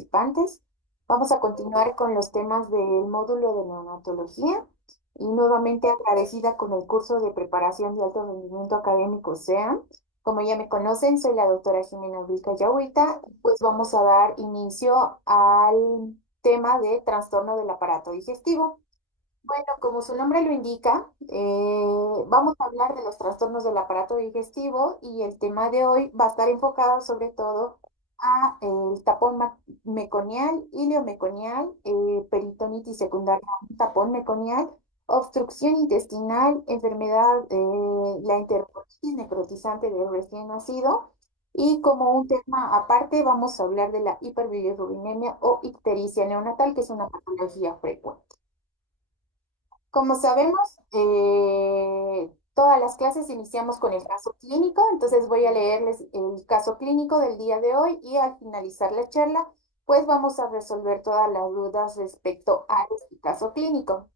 participantes. Vamos a continuar con los temas del módulo de neonatología y nuevamente agradecida con el curso de preparación de alto rendimiento académico SEAM. Como ya me conocen, soy la doctora Jimena Vilca Yahuita, pues vamos a dar inicio al tema de trastorno del aparato digestivo. Bueno, como su nombre lo indica, vamos a hablar de los trastornos del aparato digestivo y el tema de hoy va a estar enfocado sobre todo a el tapón meconial, ileomeconial, peritonitis secundaria, tapón meconial, obstrucción intestinal, enfermedad, la enterocolitis necrotizante del recién nacido. Y como un tema aparte, vamos a hablar de la hiperbilirubinemia o ictericia neonatal, que es una patología frecuente. Como sabemos, todas las clases iniciamos con el caso clínico, entonces voy a leerles el caso clínico del día de hoy y al finalizar la charla, pues vamos a resolver todas las dudas respecto a este caso clínico.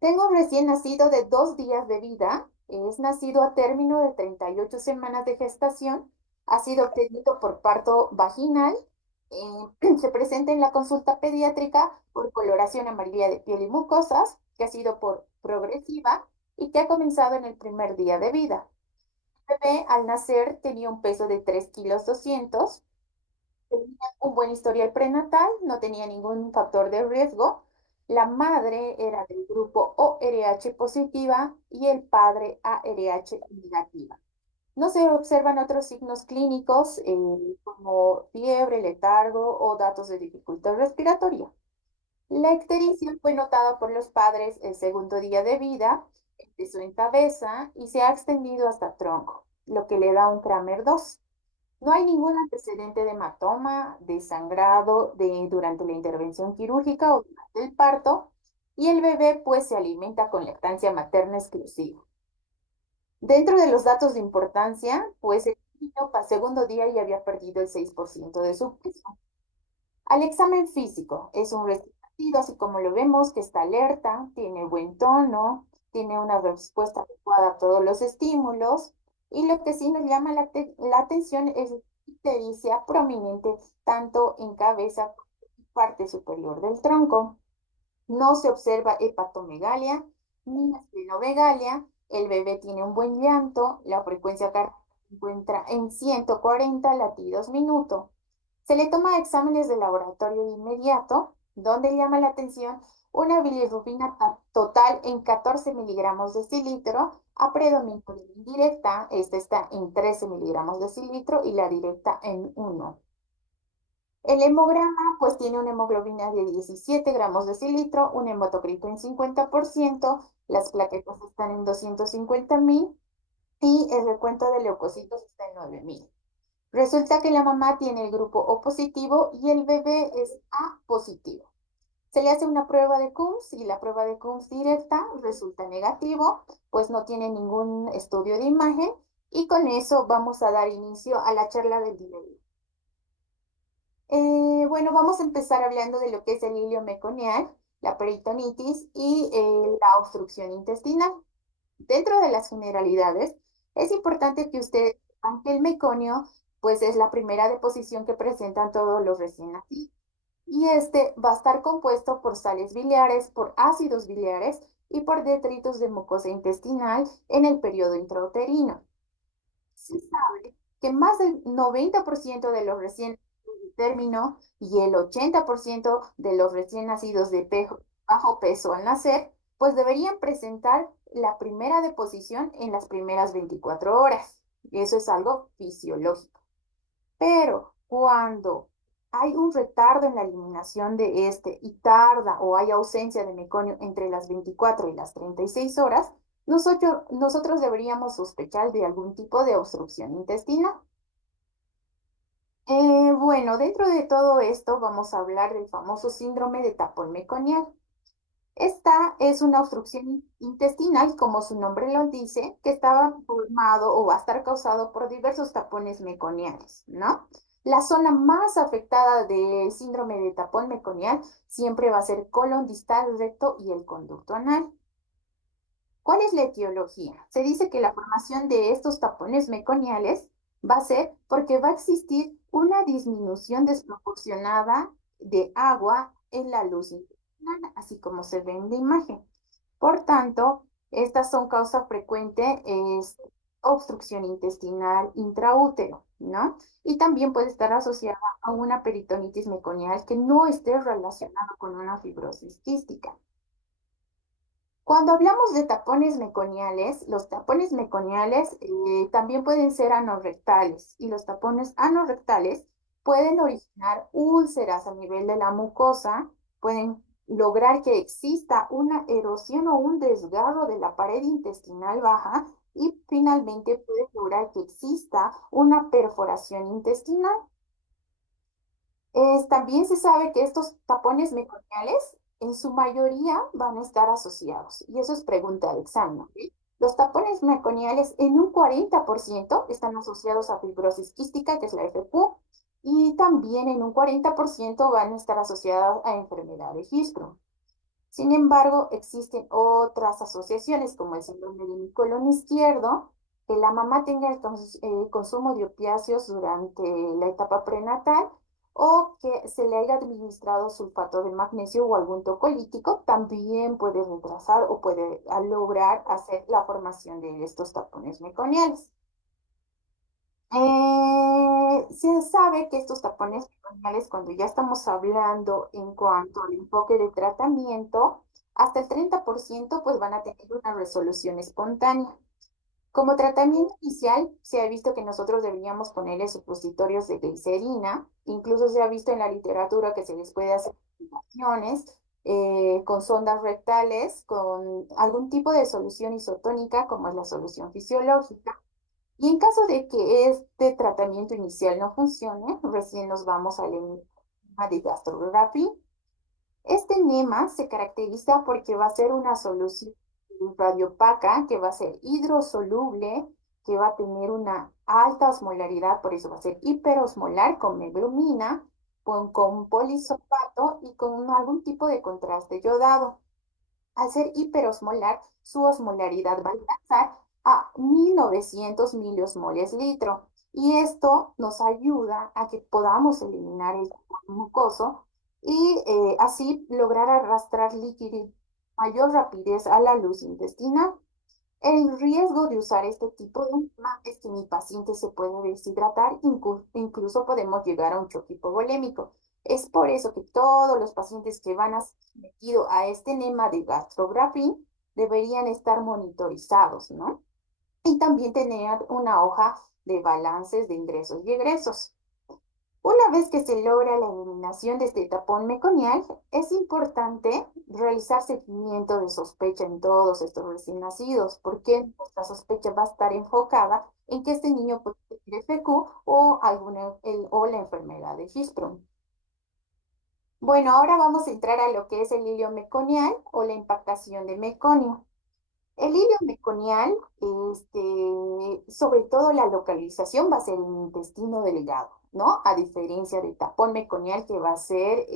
Tengo un recién nacido de 2 días de vida, es nacido a término de 38 semanas de gestación, ha sido obtenido por parto vaginal, se presenta en la consulta pediátrica por coloración amarilla de piel y mucosas, que ha sido por progresiva y que ha comenzado en el primer día de vida. El bebé al nacer tenía un peso de 3 kilos 200, tenía un buen historial prenatal, no tenía ningún factor de riesgo. La madre era del grupo ORH positiva y el padre ARH negativa. No se observan otros signos clínicos como fiebre, letargo o datos de dificultad respiratoria. La ictericia fue notada por los padres el segundo día de vida, empezó en cabeza y se ha extendido hasta tronco, lo que le da un Kramer 2. No hay ningún antecedente de hematoma, de sangrado durante la intervención quirúrgica o durante el parto, y el bebé pues se alimenta con lactancia materna exclusiva. Dentro de los datos de importancia, pues el niño para segundo día ya había perdido el 6% de su peso. Al examen físico, es un recién nacido, así como lo vemos, que está alerta, tiene buen tono, tiene una respuesta adecuada a todos los estímulos, y lo que sí nos llama la atención es la ictericia prominente tanto en cabeza como en parte superior del tronco. No se observa hepatomegalia ni esplenomegalia, el bebé tiene un buen llanto, la frecuencia cardíaca se encuentra en 140 latidos minuto. Se le toma exámenes de laboratorio de inmediato, donde llama la atención una bilirrubina total en 14 miligramos decilitro, a predominio de la indirecta, esta está en 13 miligramos decilitro y la directa en 1. El hemograma pues tiene una hemoglobina de 17 gramos decilitro, un hematocrito en 50%, las plaquetas están en 250.000 y el recuento de leucocitos está en 9.000. Resulta que la mamá tiene el grupo O positivo y el bebé es A positivo. Se le hace una prueba de Coombs y la prueba de Coombs directa resulta negativo, pues no tiene ningún estudio de imagen y con eso vamos a dar inicio a la charla del día de hoy. Bueno, vamos a empezar hablando de lo que es el ilio meconial, la peritonitis y la obstrucción intestinal. Dentro de las generalidades, es importante que ustedes sepan que el meconio, pues es la primera deposición que presentan todos los recién nacidos. Y este va a estar compuesto por sales biliares, por ácidos biliares y por detritos de mucosa intestinal en el periodo intrauterino. Se sabe que más del 90% de los recién nacidos de término y el 80% de los recién nacidos de bajo peso al nacer, pues deberían presentar la primera deposición en las primeras 24 horas. Y eso es algo fisiológico. Pero cuando hay un retardo en la eliminación de este y tarda o hay ausencia de meconio entre las 24 y las 36 horas, nosotros deberíamos sospechar de algún tipo de obstrucción intestinal. Bueno, dentro de todo esto vamos a hablar del famoso síndrome de tapón meconial. Esta es una obstrucción intestinal, como su nombre lo dice, que estaba formado o va a estar causado por diversos tapones meconiales, ¿no? La zona más afectada del síndrome de tapón meconial siempre va a ser colon distal, recto y el conducto anal. ¿Cuál es la etiología? Se dice que la formación de estos tapones meconiales va a ser porque va a existir una disminución desproporcionada de agua en la luz intestinal, así como se ve en la imagen. Por tanto, estas son causa frecuente, es obstrucción intestinal intraútero, ¿no? Y también puede estar asociada a una peritonitis meconial que no esté relacionada con una fibrosis quística. Cuando hablamos de tapones meconiales, los tapones meconiales también pueden ser anorrectales y los tapones anorrectales pueden originar úlceras a nivel de la mucosa, pueden lograr que exista una erosión o un desgarro de la pared intestinal baja y finalmente puede lograr que exista una perforación intestinal. También se sabe que estos tapones meconiales en su mayoría van a estar asociados, y eso es pregunta de examen, ¿ok? Los tapones meconiales en un 40% están asociados a fibrosis quística, que es la FQ, y también en un 40% van a estar asociados a enfermedad de Hirschsprung. Sin embargo, existen otras asociaciones, como el síndrome de mi colon izquierdo, que la mamá tenga el consumo de opiáceos durante la etapa prenatal o que se le haya administrado sulfato de magnesio o algún tocolítico, también puede retrasar o puede lograr hacer la formación de estos tapones meconiales. Se sabe que estos tapones meconiales, cuando ya estamos hablando en cuanto al enfoque de tratamiento, hasta el 30% pues van a tener una resolución espontánea. Como tratamiento inicial, se ha visto que nosotros deberíamos ponerle supositorios de glicerina. Incluso se ha visto en la literatura que se les puede hacer aplicaciones con sondas rectales, con algún tipo de solución isotónica, como es la solución fisiológica. Y en caso de que este tratamiento inicial no funcione, recién nos vamos al enema de gastrografía. Este enema se caracteriza porque va a ser una solución radiopaca, que va a ser hidrosoluble, que va a tener una alta osmolaridad, por eso va a ser hiperosmolar con meglumina, con polisulfato y con algún tipo de contraste yodado. Al ser hiperosmolar, su osmolaridad va a alcanzar a 1900 miliosmoles litro. Y esto nos ayuda a que podamos eliminar el mucoso y así lograr arrastrar líquido mayor rapidez a la luz intestinal. El riesgo de usar este tipo de enzima es que mi paciente se puede deshidratar, incluso podemos llegar a un choque hipovolémico. Es por eso que todos los pacientes que van a ser sometidos a este enema de gastrografín deberían estar monitorizados, ¿no? Y también tener una hoja de balances de ingresos y egresos. Una vez que se logra la eliminación de este tapón meconial, es importante realizar seguimiento de sospecha en todos estos recién nacidos, porque nuestra sospecha va a estar enfocada en que este niño puede tener FQ o, o la enfermedad de Hirschsprung. Bueno, ahora vamos a entrar a lo que es el hilio meconial o la impactación de meconio. El hilo meconial, sobre todo la localización va a ser en el intestino delgado, ¿no? A diferencia del tapón meconial que va a ser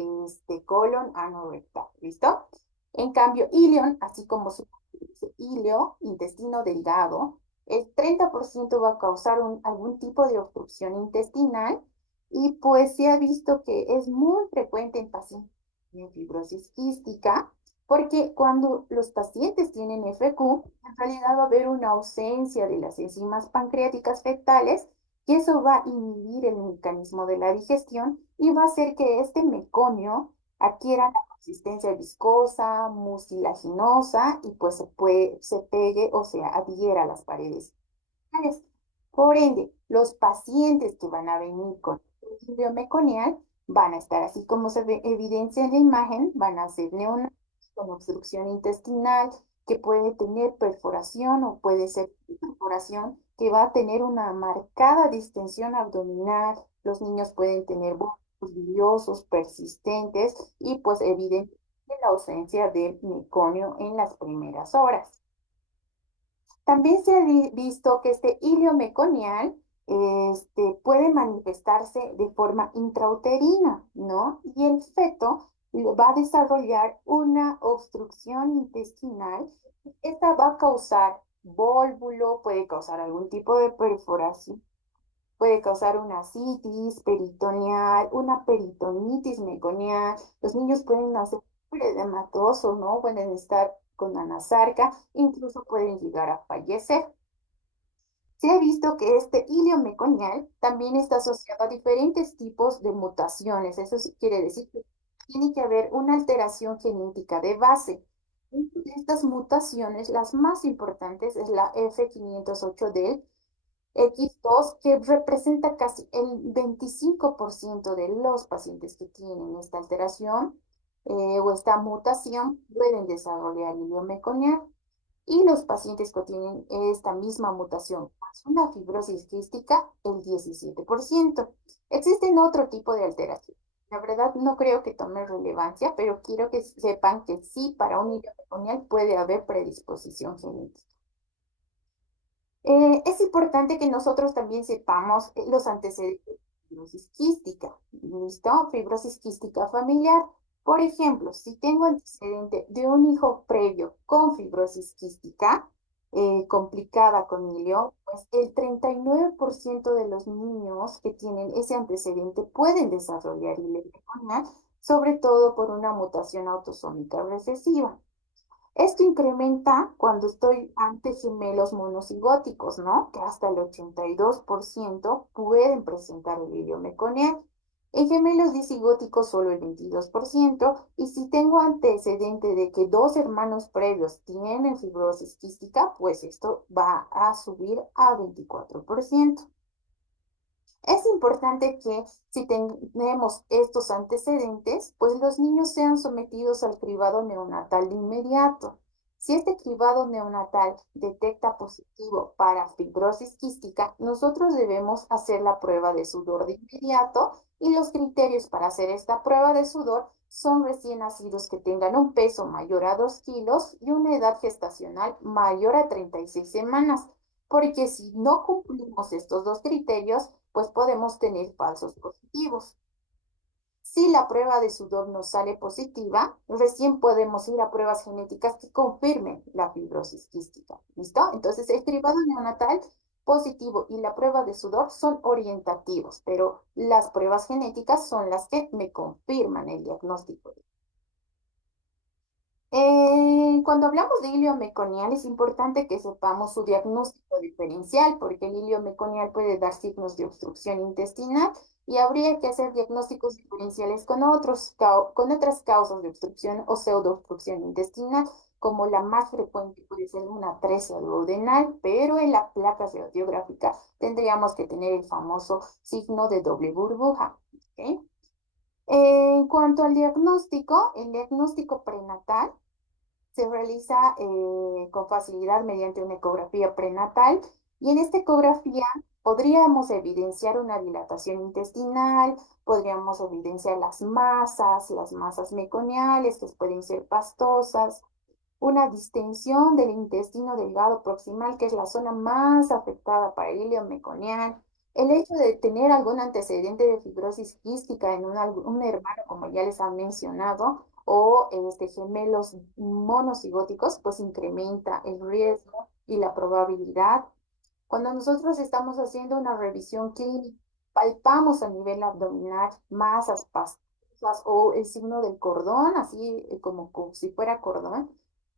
colon anorrectal, ¿listo? En cambio, ilion, así como su dice ilio, intestino delgado, el 30% va a causar algún tipo de obstrucción intestinal y pues se ha visto que es muy frecuente en pacientes con fibrosis quística porque cuando los pacientes tienen FQ, en realidad va a haber una ausencia de las enzimas pancreáticas fetales y eso va a inhibir el mecanismo de la digestión y va a hacer que este meconio adquiera la consistencia viscosa, mucilaginosa y pues se pegue o se adhiera a las paredes. Por ende, los pacientes que van a venir con equilibrio meconial van a estar así como se ve evidencia en la imagen, van a ser neonatos con obstrucción intestinal que puede tener perforación o puede ser perforación que va a tener una marcada distensión abdominal. Los niños pueden tener vómitos biliosos persistentes y pues evidente la ausencia de meconio en las primeras horas. También se ha visto que este hilio meconial puede manifestarse de forma intrauterina, ¿no? Y el feto va a desarrollar una obstrucción intestinal. Esta va a causar vólvulo, puede causar algún tipo de perforación puede causar una citis peritoneal, una peritonitis meconial. Los niños pueden nacer edematosos, ¿no? Pueden estar con anasarca, incluso pueden llegar a fallecer. Se ha visto que este hilio meconial también está asociado a diferentes tipos de mutaciones. Eso quiere decir que tiene que haber una alteración genética de base. Entre estas mutaciones, las más importantes es la F508 del X2, que representa casi el 25% de los pacientes que tienen esta alteración o esta mutación pueden desarrollar hilio meconial. Y los pacientes que tienen esta misma mutación, más una fibrosis quística, el 17%. Existen otro tipo de alteraciones. La verdad no creo que tome relevancia, pero quiero que sepan que sí, para un hilio meconial puede haber predisposición genética. Es importante que nosotros también sepamos los antecedentes de fibrosis quística. ¿Listo? Fibrosis quística familiar. Por ejemplo, si tengo antecedente de un hijo previo con fibrosis quística complicada con hilio, pues el 39% de los niños que tienen ese antecedente pueden desarrollar hilio, sobre todo por una mutación autosómica recesiva. Esto incrementa cuando estoy ante gemelos monocigóticos, ¿no? Que hasta el 82% pueden presentar el hilio meconial. En gemelos disigóticos solo el 22%, y si tengo antecedente de que dos hermanos previos tienen fibrosis quística, pues esto va a subir a 24%. Es importante que si tenemos estos antecedentes, pues los niños sean sometidos al cribado neonatal de inmediato. Si este cribado neonatal detecta positivo para fibrosis quística, nosotros debemos hacer la prueba de sudor de inmediato, y los criterios para hacer esta prueba de sudor son recién nacidos que tengan un peso mayor a 2 kilos y una edad gestacional mayor a 36 semanas, porque si no cumplimos estos dos criterios, pues podemos tener falsos positivos. Si la prueba de sudor nos sale positiva, recién podemos ir a pruebas genéticas que confirmen la fibrosis quística. ¿Listo? Entonces, el cribado neonatal positivo y la prueba de sudor son orientativos, pero las pruebas genéticas son las que me confirman el diagnóstico. Cuando hablamos de hilio meconial, es importante que sepamos su diagnóstico diferencial, porque el hilio meconial puede dar signos de obstrucción intestinal y habría que hacer diagnósticos diferenciales con otras causas de obstrucción o pseudoobstrucción intestinal, como la más frecuente puede ser una atresia duodenal, pero en la placa radiográfica tendríamos que tener el famoso signo de doble burbuja. ¿Ok? En cuanto al diagnóstico, el diagnóstico prenatal se realiza con facilidad mediante una ecografía prenatal, y en esta ecografía podríamos evidenciar una dilatación intestinal, podríamos evidenciar las masas meconiales que pueden ser pastosas, una distensión del intestino delgado proximal, que es la zona más afectada para el hilio meconial. El hecho de tener algún antecedente de fibrosis quística en un hermano, como ya les han mencionado, o gemelos monocigóticos, pues incrementa el riesgo y la probabilidad. Cuando nosotros estamos haciendo una revisión clínica, palpamos a nivel abdominal masas pastosas o el signo del cordón, así como si fuera cordón,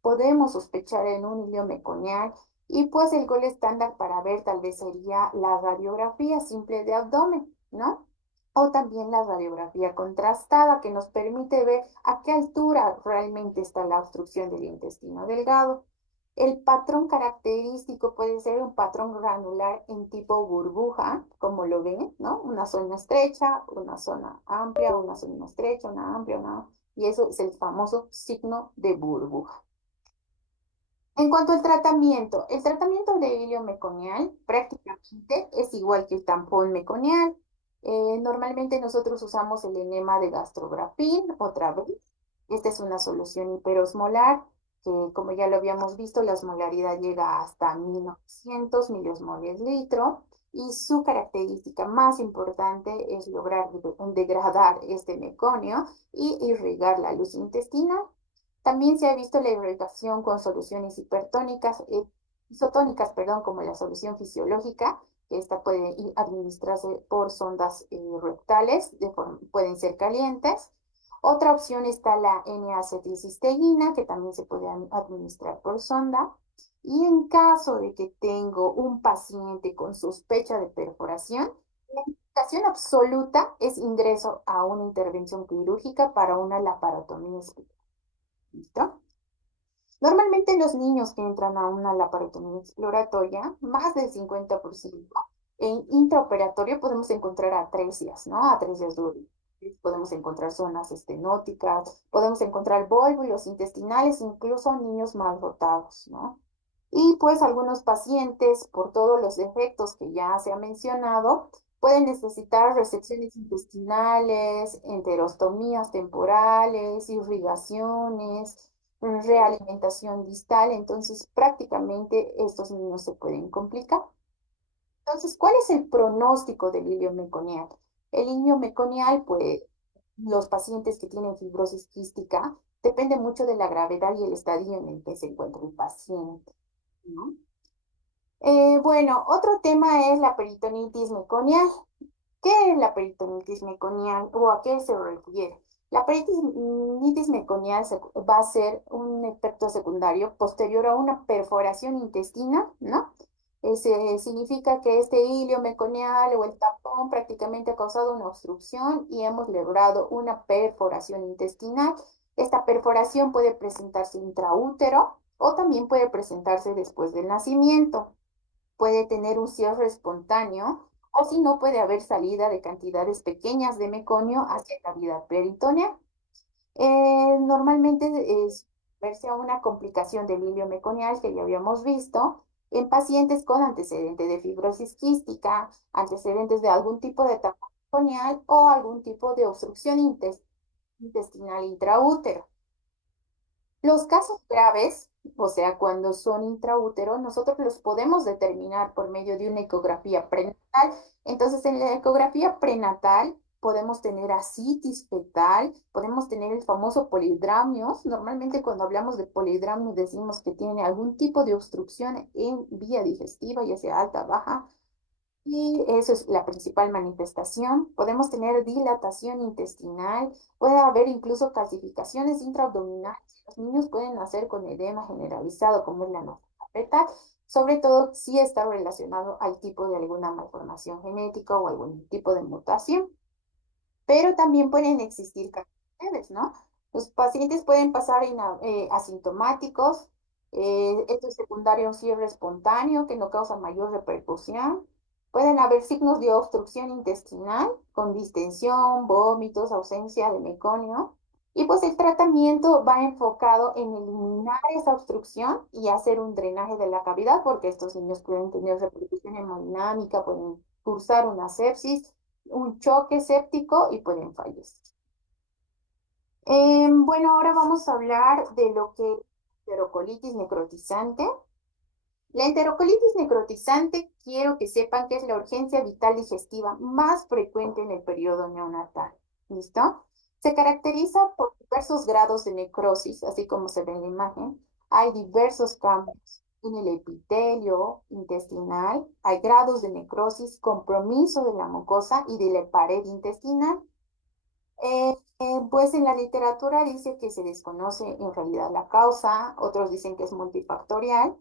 podemos sospechar en un hilio meconial, y pues el gol estándar para ver tal vez sería la radiografía simple de abdomen, ¿no? O también la radiografía contrastada, que nos permite ver a qué altura realmente está la obstrucción del intestino delgado. El patrón característico puede ser un patrón granular en tipo burbuja, como lo ven, ¿no? Una zona estrecha, una zona amplia, una zona estrecha, una amplia, y eso es el famoso signo de burbuja. En cuanto al tratamiento, el tratamiento de hilio meconial prácticamente es igual que el tampón meconial. Normalmente nosotros usamos el enema de gastrografin, otra vez. Esta es una solución hiperosmolar, que como ya lo habíamos visto, la osmolaridad llega hasta 1900 miliosmoles litro, y su característica más importante es lograr degradar este meconio y irrigar la luz intestinal. También se ha visto la irrigación con soluciones hipertónicas, isotónicas, perdón, como la solución fisiológica, Esta puede administrarse por sondas rectales, pueden ser calientes. Otra opción está la N-acetilcisteína, que también se puede administrar por sonda. Y en caso de que tengo un paciente con sospecha de perforación, la indicación absoluta es ingreso a una intervención quirúrgica para una laparotomía espiral. ¿Listo? Normalmente los niños que entran a una laparotomía exploratoria, más del 50%, en intraoperatorio podemos encontrar atresias, ¿no? Atresias duras. Podemos encontrar zonas estenóticas, podemos encontrar volúmenes intestinales, incluso niños mal dotados, ¿no? Y pues algunos pacientes, por todos los defectos que ya se ha mencionado, pueden necesitar resecciones intestinales, enterostomías temporales, irrigaciones, realimentación distal. Entonces prácticamente estos niños se pueden complicar. Entonces, ¿cuál es el pronóstico del ilio meconial? El ilio meconial, pues, los pacientes que tienen fibrosis quística, depende mucho de la gravedad y el estadio en el que se encuentra el paciente, ¿no? Bueno, otro tema es la peritonitis meconial. ¿Qué es la peritonitis meconial o a qué se refiere? La peritonitis meconial va a ser un efecto secundario posterior a una perforación intestinal, ¿no? Significa que este hilio meconial o el tapón prácticamente ha causado una obstrucción y hemos logrado una perforación intestinal. Esta perforación puede presentarse intraútero o también puede presentarse después del nacimiento. Puede tener un cierre espontáneo o si no puede haber salida de cantidades pequeñas de meconio hacia la cavidad peritoneal. Normalmente es verse a una complicación del hilio meconial que ya habíamos visto en pacientes con antecedente de fibrosis quística, antecedentes de algún tipo de etapa meconial o algún tipo de obstrucción intestinal intraútero. Los casos graves, o sea, cuando son intraútero, nosotros los podemos determinar por medio de una ecografía prenatal. Entonces, en la ecografía prenatal podemos tener ascitis fetal, podemos tener el famoso polidramios. Normalmente cuando hablamos de polidramios decimos que tiene algún tipo de obstrucción en vía digestiva, ya sea alta, baja, y eso es la principal manifestación. Podemos tener dilatación intestinal, puede haber incluso calcificaciones intraabdominales. Los niños pueden nacer con edema generalizado, como es la fetal, sobre todo si está relacionado al tipo de alguna malformación genética o algún tipo de mutación. Pero también pueden existir casos leves, ¿no? Los pacientes pueden pasar asintomáticos, esto es secundario a un cierre espontáneo que no causa mayor repercusión. Pueden haber signos de obstrucción intestinal con distensión, vómitos, ausencia de meconio. Y pues el tratamiento va enfocado en eliminar esa obstrucción y hacer un drenaje de la cavidad, porque estos niños pueden tener repercusión hemodinámica, pueden cursar una sepsis, un choque séptico y pueden fallecer. Bueno, ahora vamos a hablar de lo que es enterocolitis necrotizante. La enterocolitis necrotizante, quiero que sepan que es la urgencia vital digestiva más frecuente en el periodo neonatal. ¿Listo? Se caracteriza por diversos grados de necrosis, así como se ve en la imagen. Hay diversos cambios en el epitelio intestinal, hay grados de necrosis, compromiso de la mucosa y de la pared intestinal. Pues en la literatura dice que se desconoce en realidad la causa, otros dicen que es multifactorial.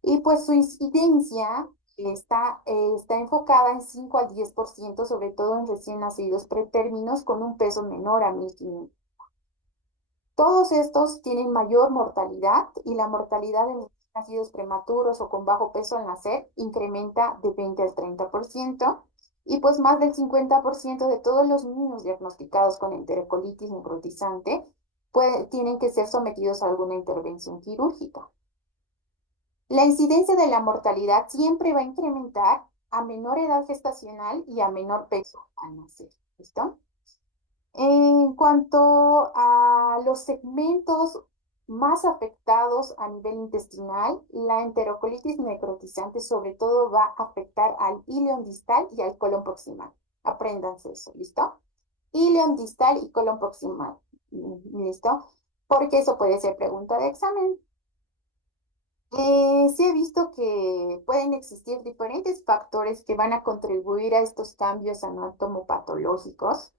Y pues su incidencia está enfocada en 5 al 10%, sobre todo en recién nacidos pretérminos con un peso menor a 1500. Todos estos tienen mayor mortalidad y la mortalidad de los nacidos prematuros o con bajo peso al nacer incrementa de 20 al 30%. Y pues más del 50% de todos los niños diagnosticados con enterocolitis necrotizante tienen que ser sometidos a alguna intervención quirúrgica. La incidencia de la mortalidad siempre va a incrementar a menor edad gestacional y a menor peso al nacer. ¿Listo? En cuanto a los segmentos más afectados a nivel intestinal, la enterocolitis necrotizante sobre todo va a afectar al ileón distal y al colon proximal. Apréndanse eso, ¿listo? Ileón distal y colon proximal, ¿listo? Porque eso puede ser pregunta de examen. Se ha visto que pueden existir diferentes factores que van a contribuir a estos cambios anatomopatológicos,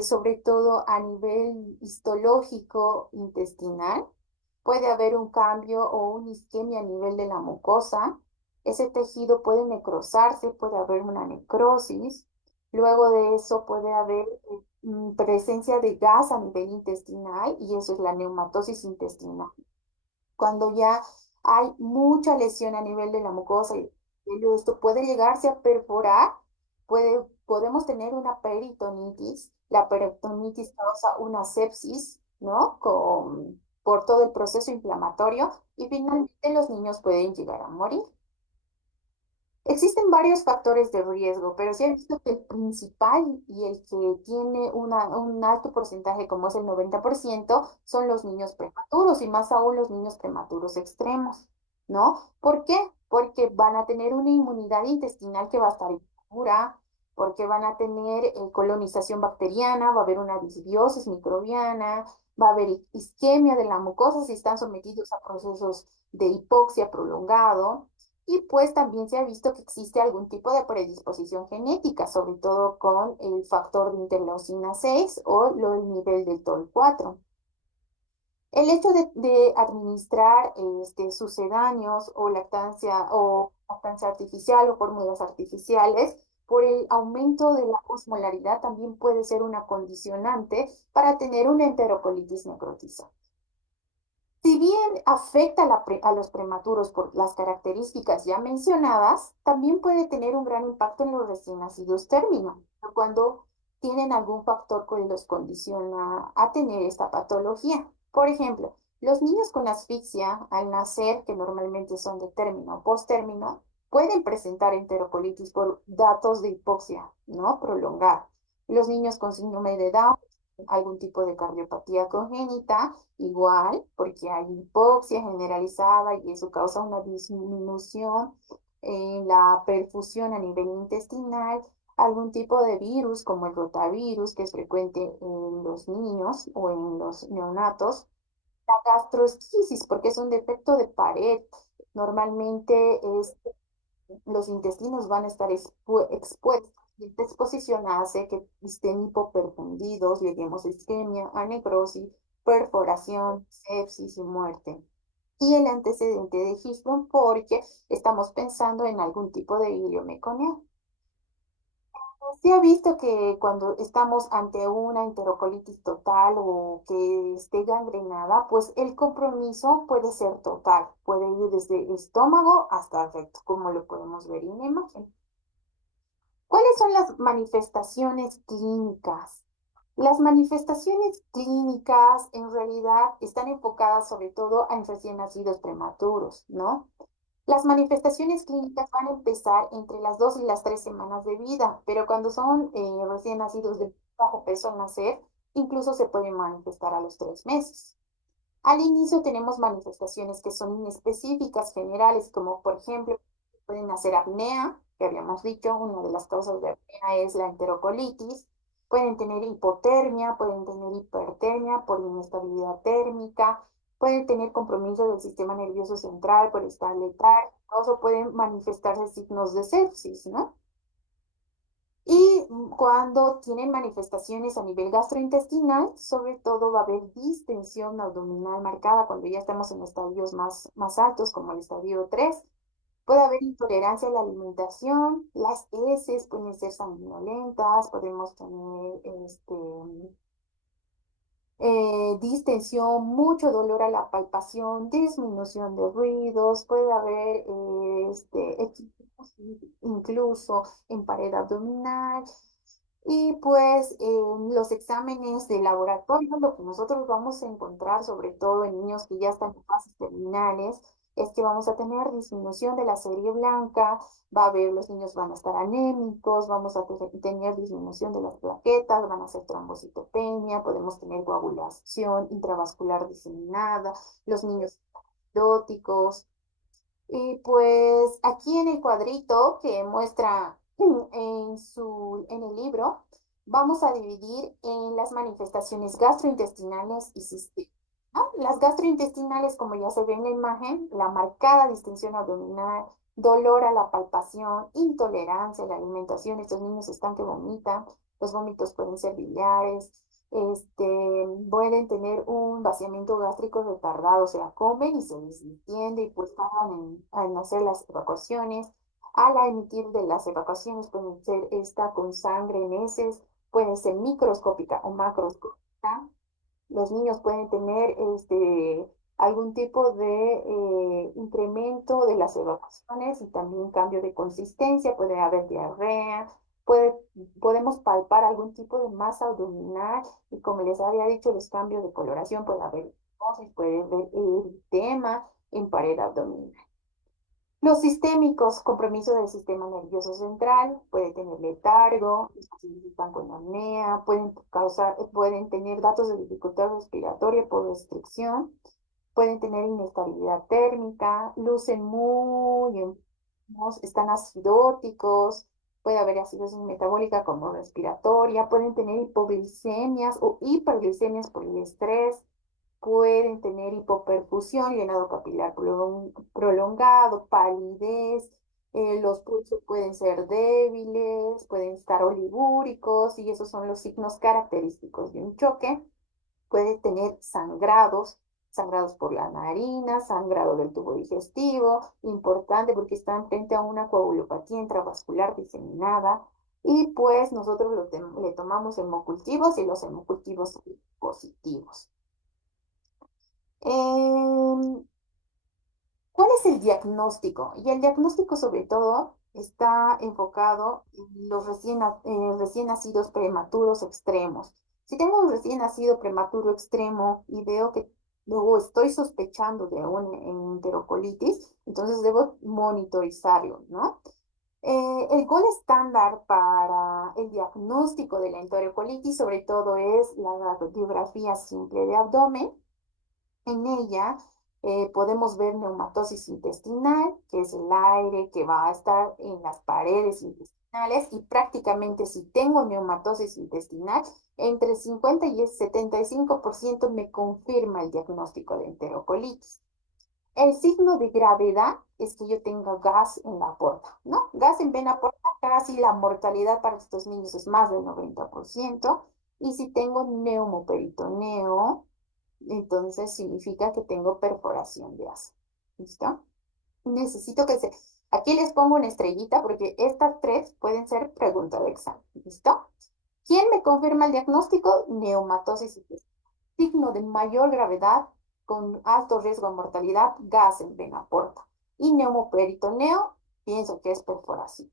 sobre todo a nivel histológico intestinal. Puede haber un cambio o una isquemia a nivel de la mucosa. Ese tejido puede necrosarse, puede haber una necrosis. Luego de eso puede haber presencia de gas a nivel intestinal y eso es la neumatosis intestinal. Cuando ya hay mucha lesión a nivel de la mucosa y esto puede llegarse a perforar, podemos tener una peritonitis. La peritonitis causa una sepsis, ¿no? Por todo el proceso inflamatorio y finalmente los niños pueden llegar a morir. Existen varios factores de riesgo, pero sí he visto que el principal y el que tiene un alto porcentaje, como es el 90%, son los niños prematuros y más aún los niños prematuros extremos, ¿no? ¿Por qué? Porque van a tener una inmunidad intestinal que va a estar insegura, porque van a tener colonización bacteriana, va a haber una disbiosis microbiana, va a haber isquemia de la mucosa si están sometidos a procesos de hipoxia prolongado. Y pues también se ha visto que existe algún tipo de predisposición genética, sobre todo con el factor de interleucina 6 o el nivel del TOL4. El hecho de administrar sucedáneos o lactancia artificial o fórmulas artificiales por el aumento de la osmolaridad también puede ser una condicionante para tener una enterocolitis necrotizante. Si bien afecta a los prematuros por las características ya mencionadas, también puede tener un gran impacto en los recién nacidos término, cuando tienen algún factor que los condiciona a tener esta patología. Por ejemplo, los niños con asfixia al nacer, que normalmente son de término o post-término, pueden presentar enterocolitis por datos de hipoxia, ¿no? Prolongada. Los niños con síndrome de Down, algún tipo de cardiopatía congénita, igual, porque hay hipoxia generalizada y eso causa una disminución en la perfusión a nivel intestinal, algún tipo de virus como el rotavirus, que es frecuente en los niños o en los neonatos, la gastroesquisis, porque es un defecto de pared. Normalmente los intestinos van a estar expuestos. Y esta exposición hace que estén hipoperfundidos, lleguemos a isquemia, a necrosis, perforación, sepsis y muerte. Y el antecedente de Hirschsprung porque estamos pensando en algún tipo de biliomeconía. Se ha visto que cuando estamos ante una enterocolitis total o que esté gangrenada, pues el compromiso puede ser total, puede ir desde estómago hasta recto, como lo podemos ver en la imagen. ¿Cuáles son las manifestaciones clínicas? Las manifestaciones clínicas en realidad están enfocadas sobre todo en recién nacidos prematuros, ¿no? Las manifestaciones clínicas van a empezar entre las 2 y las 3 semanas de vida, pero cuando son recién nacidos de bajo peso al nacer, incluso se pueden manifestar a los 3 meses. Al inicio tenemos manifestaciones que son inespecíficas, generales, como por ejemplo, pueden hacer apnea, que habíamos dicho, una de las causas de apnea es la enterocolitis, pueden tener hipotermia, pueden tener hipertermia por inestabilidad térmica, pueden tener compromiso del sistema nervioso central por estar letal, o pueden manifestarse signos de sepsis, ¿no? Y cuando tienen manifestaciones a nivel gastrointestinal, sobre todo va a haber distensión abdominal marcada cuando ya estamos en estadios más altos, como el estadio 3. Puede haber intolerancia a la alimentación, las heces pueden ser sanguinolentas, podemos tener distensión, mucho dolor a la palpación, disminución de ruidos, puede haber equipos incluso en pared abdominal. Y pues los exámenes de laboratorio, lo que nosotros vamos a encontrar, sobre todo en niños que ya están en fases terminales, es que vamos a tener disminución de la serie blanca, va a haber, los niños van a estar anémicos, vamos a tener disminución de las plaquetas, van a ser trombocitopenia, podemos tener coagulación intravascular diseminada, los niños dóticos. Y pues aquí en el cuadrito que muestra en el libro, vamos a dividir en las manifestaciones gastrointestinales y sistémicas. ¿no? Las gastrointestinales, como ya se ve en la imagen, la marcada distensión abdominal, dolor a la palpación, intolerancia a la alimentación. Estos niños están que vomitan, los vómitos pueden ser biliares, pueden tener un vaciamiento gástrico retardado, o sea, comen y se les distiende y pues tardan en hacer las evacuaciones. Al emitir de las evacuaciones pueden ser esta con sangre en heces, puede ser microscópica o macroscópica. Los niños pueden tener algún tipo de incremento de las evacuaciones y también cambio de consistencia, puede haber diarrea, puede, podemos palpar algún tipo de masa abdominal y como les había dicho, los cambios de coloración, puede haber fibrosis, puede haber eritema en pared abdominal. Los sistémicos, compromiso del sistema nervioso central, puede tener letargo, participan con apnea, pueden tener datos de dificultad respiratoria por restricción, pueden tener inestabilidad térmica, lucen muy enfermos, están acidóticos, puede haber acidosis metabólica como respiratoria, pueden tener hipoglicemias o hiperglicemias por el estrés, pueden tener hipoperfusión, llenado capilar prolongado, palidez, los pulsos pueden ser débiles, pueden estar oligúricos y esos son los signos característicos de un choque. Puede tener sangrados, sangrados por la narina, sangrado del tubo digestivo, importante porque están frente a una coagulopatía intravascular diseminada. Y pues nosotros le tomamos hemocultivos y los hemocultivos son positivos. Em, ¿Cuál es el diagnóstico? Y el diagnóstico sobre todo está enfocado en los recién nacidos prematuros extremos. Si tengo un recién nacido prematuro extremo y veo que luego estoy sospechando de una enterocolitis, entonces debo monitorizarlo, ¿no? El gol estándar para el diagnóstico de la enterocolitis sobre todo es la radiografía simple de abdomen. En ella podemos ver neumatosis intestinal, que es el aire que va a estar en las paredes intestinales y prácticamente si tengo neumatosis intestinal, entre 50 y el 75% me confirma el diagnóstico de enterocolitis. El signo de gravedad es que yo tenga gas en la porta, ¿no? Gas en vena porta, casi la mortalidad para estos niños es más del 90%. Y si tengo neumoperitoneo, entonces significa que tengo perforación de asa. ¿Listo? Necesito que se... Aquí les pongo una estrellita porque estas tres pueden ser pregunta de examen. ¿Listo? ¿Quién me confirma el diagnóstico? Neumatosis intestinal. Signo de mayor gravedad con alto riesgo de mortalidad, gas en vena porta. Y neumoperitoneo, pienso que es perforación.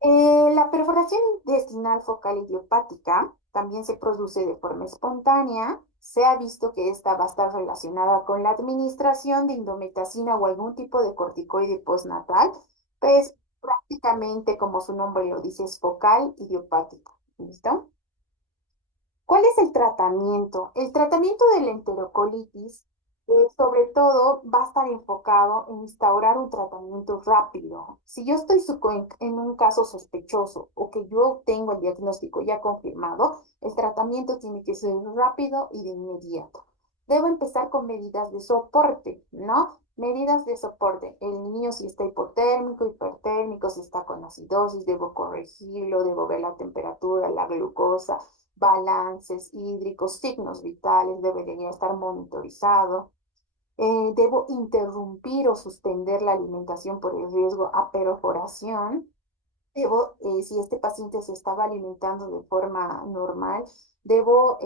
La perforación intestinal focal idiopática también se produce de forma espontánea. Se ha visto que esta va a estar relacionada con la administración de indometacina o algún tipo de corticoide postnatal, pues prácticamente como su nombre lo dice, es focal idiopática. ¿Listo? ¿Cuál es el tratamiento? El tratamiento de la enterocolitis, sobre todo, va a estar enfocado en instaurar un tratamiento rápido. Si yo estoy en un caso sospechoso o que yo tengo el diagnóstico ya confirmado, el tratamiento tiene que ser rápido y de inmediato. Debo empezar con medidas de soporte, ¿no? Medidas de soporte. El niño si está hipotérmico, hipertérmico, si está con acidosis, debo corregirlo, debo ver la temperatura, la glucosa, balances hídricos, signos vitales, debería estar monitorizado. Debo interrumpir o suspender la alimentación por el riesgo a perforación. Debo, si este paciente se estaba alimentando de forma normal, debo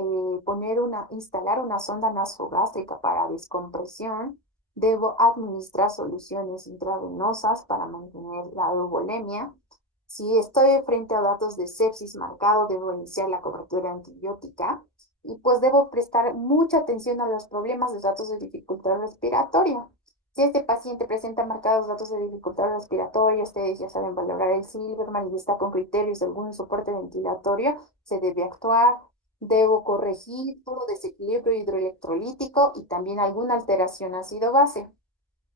instalar una sonda nasogástrica para descompresión. Debo administrar soluciones intravenosas para mantener la eubolemia. Si estoy frente a datos de sepsis marcado, debo iniciar la cobertura antibiótica y pues debo prestar mucha atención a los problemas de datos de dificultad respiratoria. Si este paciente presenta marcados datos de dificultad respiratoria, ustedes ya saben valorar el Silverman y está con criterios de algún soporte ventilatorio, se debe actuar. Debo corregir todo desequilibrio hidroelectrolítico y también alguna alteración ácido-base.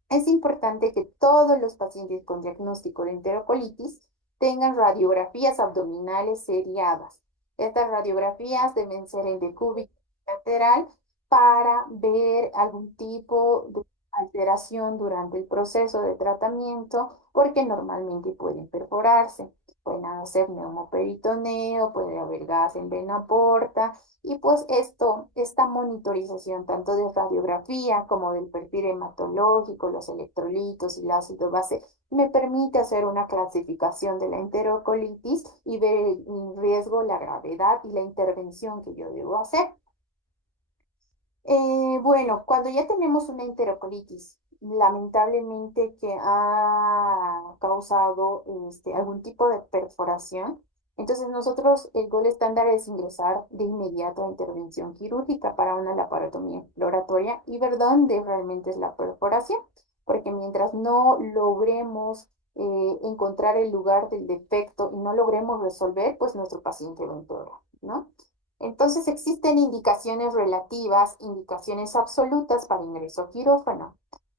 Es importante que todos los pacientes con diagnóstico de enterocolitis tengan radiografías abdominales seriadas. Estas radiografías deben ser en decúbito lateral para ver algún tipo de alteración durante el proceso de tratamiento, porque normalmente pueden perforarse. Pueden hacer neumoperitoneo, puede haber gas en vena porta, y pues esta monitorización tanto de radiografía como del perfil hematológico, los electrolitos y el ácido base, me permite hacer una clasificación de la enterocolitis y ver el riesgo, la gravedad y la intervención que yo debo hacer. Bueno, cuando ya tenemos una enterocolitis, lamentablemente que ha causado algún tipo de perforación, entonces nosotros el gol estándar es ingresar de inmediato a intervención quirúrgica para una laparotomía exploratoria y ver dónde realmente es la perforación, porque mientras no logremos encontrar el lugar del defecto y no logremos resolver, pues nuestro paciente va a empeorar, ¿no? Entonces existen indicaciones relativas, indicaciones absolutas para ingreso a quirófano.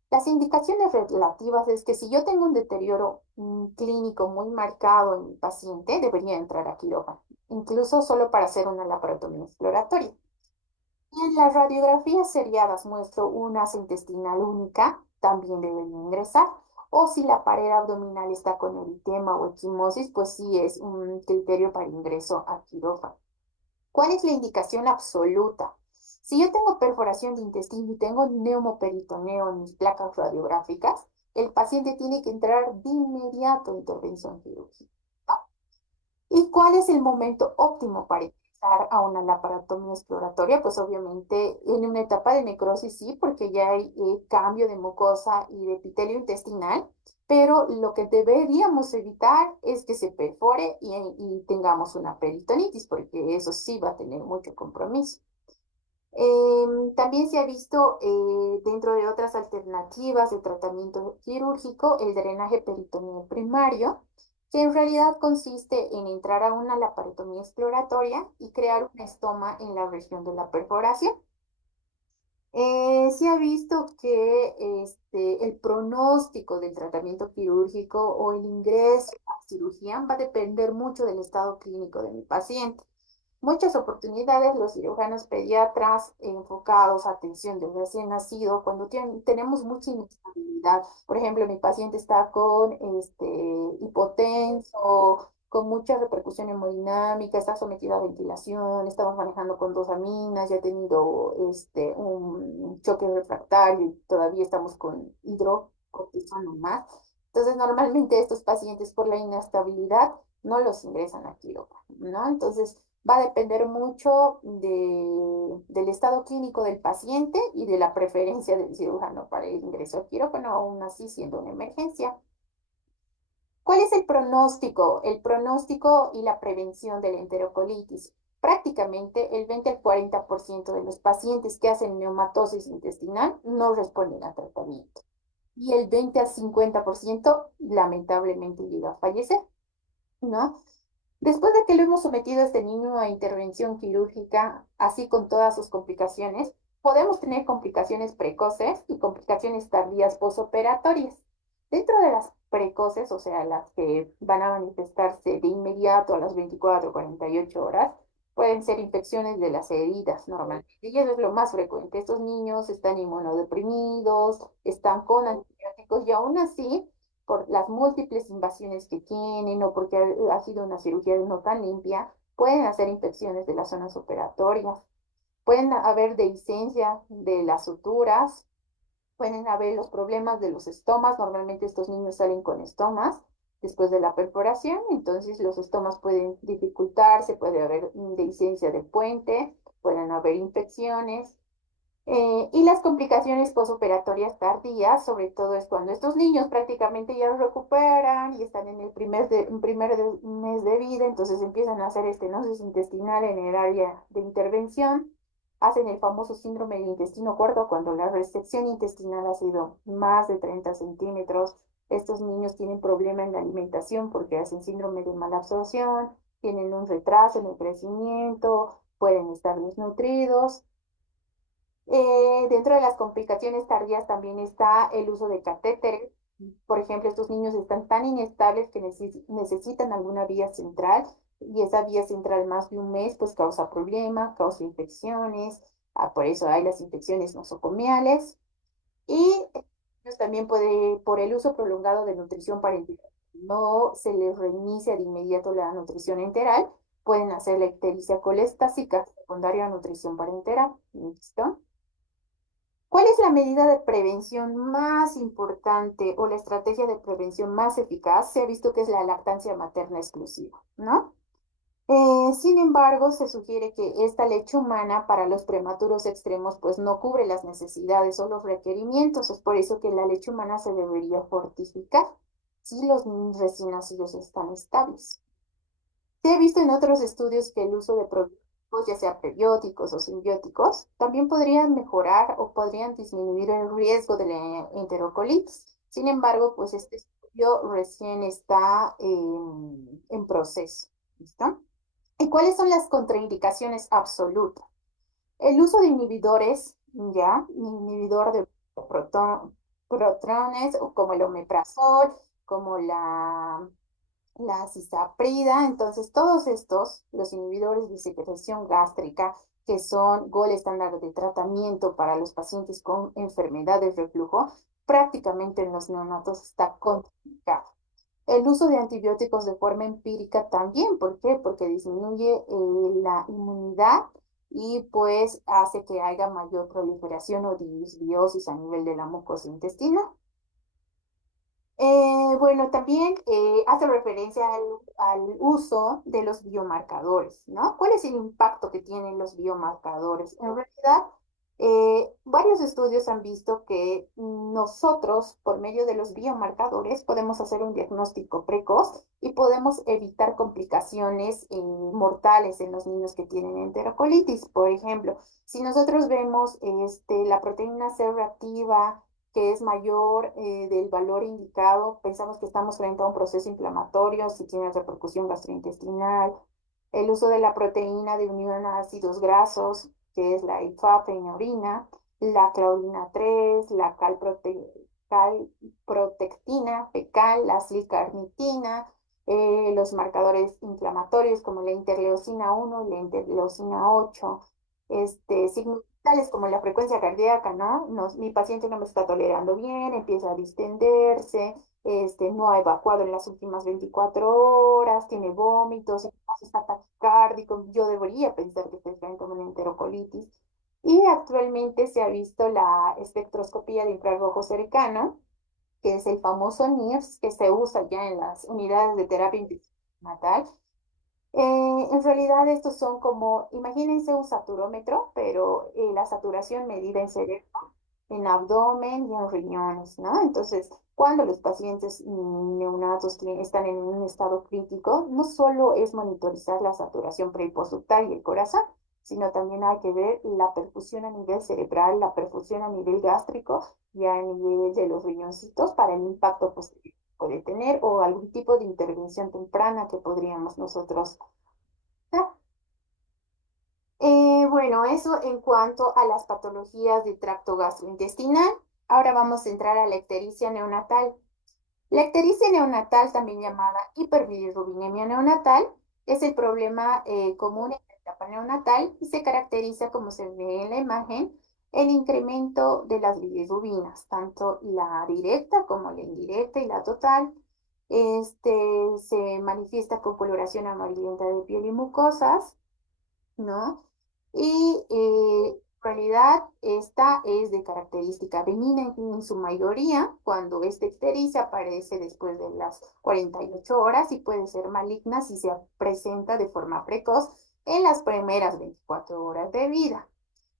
Las indicaciones relativas es que si yo tengo un deterioro clínico muy marcado en mi paciente, debería entrar a quirófano, incluso solo para hacer una laparotomía exploratoria. Y en las radiografías seriadas muestro una asa intestinal única, también debería ingresar. O si la pared abdominal está con eritema o equimosis, pues sí es un criterio para ingreso a quirófano. ¿Cuál es la indicación absoluta? Si yo tengo perforación de intestino y tengo neumoperitoneo en mis placas radiográficas, el paciente tiene que entrar de inmediato a intervención quirúrgica. ¿Y cuál es el momento óptimo para ingresar a una laparotomía exploratoria? Pues obviamente en una etapa de necrosis sí, porque ya hay cambio de mucosa y de epitelio intestinal, pero lo que deberíamos evitar es que se perfore y tengamos una peritonitis, porque eso sí va a tener mucho compromiso. También se ha visto dentro de otras alternativas de tratamiento quirúrgico el drenaje peritoneal primario, que en realidad consiste en entrar a una laparotomía exploratoria y crear un estoma en la región de la perforación. Se ha visto que el pronóstico del tratamiento quirúrgico o el ingreso a cirugía va a depender mucho del estado clínico de mi paciente. Muchas oportunidades los cirujanos pediatras enfocados a atención del recién nacido, cuando tenemos mucha inestabilidad. Por ejemplo, mi paciente está con hipotenso, con mucha repercusión hemodinámica, está sometido a ventilación, estamos manejando con dos aminas, ya ha tenido un choque refractario y todavía estamos con hidrocortisona más. Entonces, normalmente estos pacientes por la inestabilidad no los ingresan a quirófano, ¿no? Entonces, va a depender mucho del estado clínico del paciente y de la preferencia del cirujano para el ingreso al quirófano, aún así siendo una emergencia. ¿Cuál es el pronóstico? El pronóstico y la prevención de la enterocolitis. Prácticamente el 20 al 40% de los pacientes que hacen neumatosis intestinal no responden a tratamiento. Y el 20 al 50% lamentablemente llega a fallecer, ¿no? Después de que lo hemos sometido a este niño a intervención quirúrgica, así con todas sus complicaciones, podemos tener complicaciones precoces y complicaciones tardías posoperatorias. Dentro de las precoces, o sea, las que van a manifestarse de inmediato a las 24 o 48 horas, pueden ser infecciones de las heridas normalmente. Y eso es lo más frecuente. Estos niños están inmunodeprimidos, están con antibióticos y aún así por las múltiples invasiones que tienen o porque ha sido una cirugía no tan limpia, pueden hacer infecciones de las zonas operatorias, pueden haber dehiscencia de las suturas, pueden haber los problemas de los estomas, normalmente estos niños salen con estomas después de la perforación, entonces los estomas pueden dificultarse, puede haber dehiscencia de puente, pueden haber infecciones. Y las complicaciones posoperatorias tardías, sobre todo es cuando estos niños prácticamente ya recuperan y están en el mes de vida, entonces empiezan a hacer estenosis intestinal en el área de intervención, hacen el famoso síndrome del intestino corto cuando la resección intestinal ha sido más de 30 centímetros. Estos niños tienen problema en la alimentación porque hacen síndrome de malabsorción, tienen un retraso en el crecimiento, pueden estar desnutridos. Dentro de las complicaciones tardías también está el uso de catéteres. Por ejemplo, estos niños están tan inestables que necesitan alguna vía central y esa vía central más de un mes pues causa problemas, causa infecciones. Por eso hay las infecciones nosocomiales y también puede, por el uso prolongado de nutrición parenteral, no se les reinicia de inmediato la nutrición enteral, pueden hacer la ictericia colestásica secundaria a nutrición parenteral. ¿Listo? ¿Cuál es la medida de prevención más importante o la estrategia de prevención más eficaz? Se ha visto que es la lactancia materna exclusiva, ¿no? Sin embargo, se sugiere que esta leche humana para los prematuros extremos pues no cubre las necesidades o los requerimientos. Es por eso que la leche humana se debería fortificar si los niños recién nacidos están estables. Se ha visto en otros estudios que el uso de probióticos, ya sea prebióticos o simbióticos, también podrían mejorar o podrían disminuir el riesgo de la enterocolitis. Sin embargo, pues este estudio recién está en proceso. ¿Listo? ¿Y cuáles son las contraindicaciones absolutas? El uso de inhibidores, ya, inhibidor de protones, o como el omeprazol, como la cisaprida. Entonces, todos estos, los inhibidores de secreción gástrica, que son gol estándar de tratamiento para los pacientes con enfermedad de reflujo, prácticamente en los neonatos está contraindicado. El uso de antibióticos de forma empírica también, ¿por qué? Porque disminuye la inmunidad y pues hace que haya mayor proliferación o disbiosis a nivel de la mucosa intestinal. Bueno, también hace referencia al uso de los biomarcadores, ¿no? ¿Cuál es el impacto que tienen los biomarcadores? En realidad, varios estudios han visto que nosotros, por medio de los biomarcadores, podemos hacer un diagnóstico precoz y podemos evitar complicaciones mortales en los niños que tienen enterocolitis. Por ejemplo, si nosotros vemos la proteína C reactiva, que es mayor del valor indicado, pensamos que estamos frente a un proceso inflamatorio, si tiene repercusión gastrointestinal, el uso de la proteína de unión a ácidos grasos, que es la IFAP en orina, la claudina 3, la calprotectina fecal, la silcarnitina, los marcadores inflamatorios como la interleucina 1 y la interleucina 8, signos tales como la frecuencia cardíaca, ¿no? Mi paciente no me está tolerando bien, empieza a distenderse, no ha evacuado en las últimas 24 horas, tiene vómitos, está taquicárdico, yo debería pensar que estoy frente a una enterocolitis. Y actualmente se ha visto la espectroscopía de infrarrojo cercano, que es el famoso NIRS, que se usa ya en las unidades de terapia natal. En realidad estos son como, imagínense un saturómetro, pero la saturación medida en cerebro, en abdomen y en riñones, ¿no? Entonces, cuando los pacientes neonatos están en un estado crítico, no solo es monitorizar la saturación pre y postductal y el corazón, sino también hay que ver la perfusión a nivel cerebral, la perfusión a nivel gástrico y a nivel de los riñoncitos para el impacto posterior que puede tener o algún tipo de intervención temprana que podríamos nosotros dar. Bueno, eso en cuanto a las patologías de tracto gastrointestinal. Ahora vamos a entrar a la ictericia neonatal. La ictericia neonatal, también llamada hiperbilirrubinemia neonatal, es el problema común en la etapa neonatal y se caracteriza, como se ve en la imagen, el incremento de las bilirrubinas, tanto la directa como la indirecta y la total. Se manifiesta con coloración amarillenta de piel y mucosas, ¿no? Y en realidad esta es de característica benigna en su mayoría. Cuando esta ictericia aparece después de las 48 horas y puede ser maligna si se presenta de forma precoz en las primeras 24 horas de vida.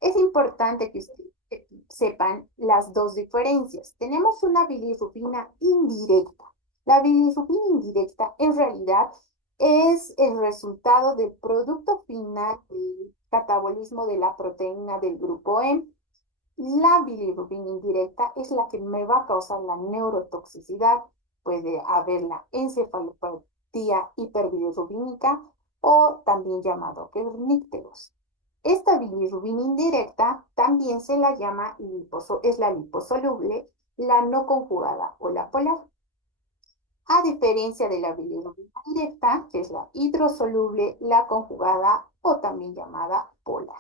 Es importante que ustedes sepan las dos diferencias. Tenemos una bilirrubina indirecta. La bilirrubina indirecta en realidad es el resultado del producto final del catabolismo de la proteína del grupo M. La bilirrubina indirecta es la que me va a causar la neurotoxicidad. Puede haber la encefalopatía hiperbilirrubínica o también llamado kernícteros. Esta bilirrubina indirecta también se la llama es la liposoluble, la no conjugada o la polar. A diferencia de la bilirrubina directa, que es la hidrosoluble, la conjugada o también llamada polar.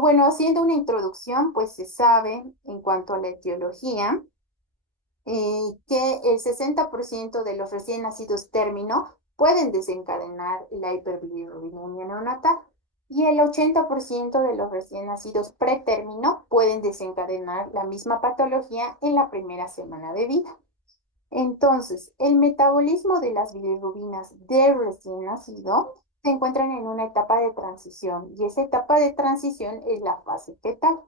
Bueno, haciendo una introducción, pues se sabe en cuanto a la etiología que el 60% de los recién nacidos término pueden desencadenar la hiperbilirubinemia neonatal y el 80% de los recién nacidos pretérmino pueden desencadenar la misma patología en la primera semana de vida. Entonces, el metabolismo de las bilirrubinas del recién nacido se encuentran en una etapa de transición y esa etapa de transición es la fase fetal.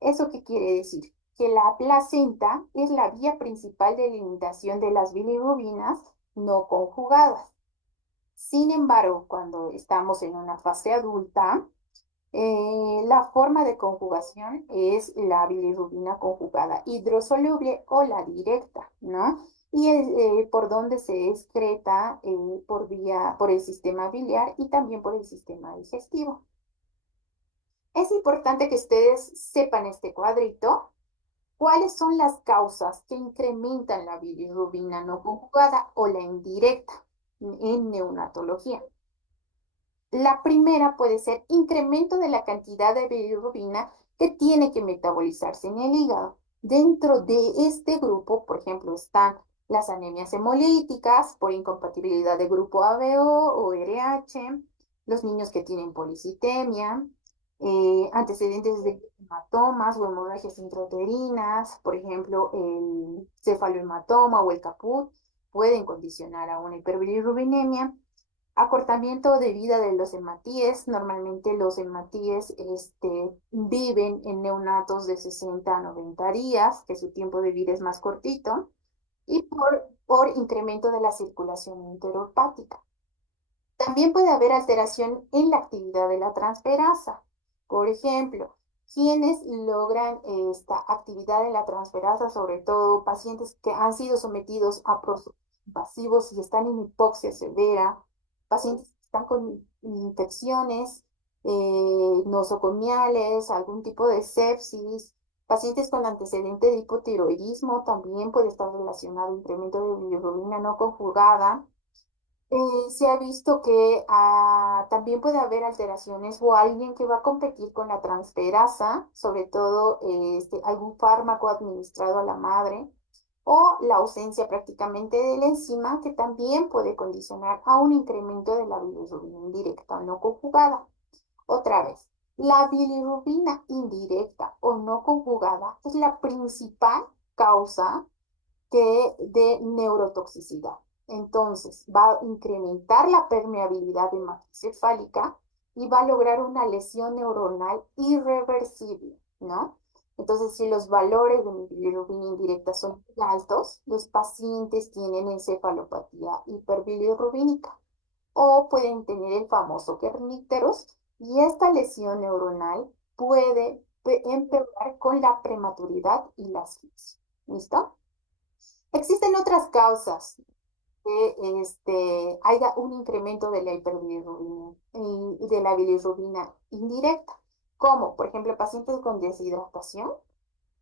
¿Eso qué quiere decir? Que la placenta es la vía principal de limitación de las bilirrubinas no conjugadas. Sin embargo, cuando estamos en una fase adulta, la forma de conjugación es la bilirrubina conjugada hidrosoluble o la directa, ¿no? Y por donde se excreta por el sistema biliar y también por el sistema digestivo. Es importante que ustedes sepan este cuadrito. ¿Cuáles son las causas que incrementan la bilirrubina no conjugada o la indirecta en neonatología? La primera puede ser incremento de la cantidad de bilirrubina que tiene que metabolizarse en el hígado. Dentro de este grupo, por ejemplo, están las anemias hemolíticas por incompatibilidad de grupo ABO o RH, los niños que tienen policitemia, antecedentes de hematomas o hemorragias intrauterinas, por ejemplo, el cefalohematoma o el caput, pueden condicionar a una hiperbilirrubinemia. Acortamiento de vida de los hematíes. Normalmente los hematíes viven en neonatos de 60 a 90 días, que su tiempo de vida es más cortito, y por incremento de la circulación enterohepática. También puede haber alteración en la actividad de la transferasa. Por ejemplo, quienes logran esta actividad de la transferasa, sobre todo pacientes que han sido sometidos a procesos invasivos y están en hipoxia severa, pacientes que están con infecciones nosocomiales, algún tipo de sepsis, pacientes con antecedente de hipotiroidismo, también puede estar relacionado incremento de bilirrubina no conjugada. Se ha visto que también puede haber alteraciones o alguien que va a competir con la transferasa, sobre todo algún fármaco administrado a la madre, o la ausencia prácticamente de la enzima que también puede condicionar a un incremento de la bilirrubina indirecta o no conjugada. Otra vez, la bilirrubina indirecta o no conjugada es la principal causa de neurotoxicidad. Entonces, va a incrementar la permeabilidad hematocefálica y va a lograr una lesión neuronal irreversible, ¿no? Entonces, si los valores de mi bilirrubina indirecta son muy altos, los pacientes tienen encefalopatía hiperbilirrubínica o pueden tener el famoso kernípteros y esta lesión neuronal puede empeorar con la prematuridad y la asfixia. ¿Listo? Existen otras causas que haya un incremento de la hiperbilirrubina y de la bilirrubina indirecta, como por ejemplo pacientes con deshidratación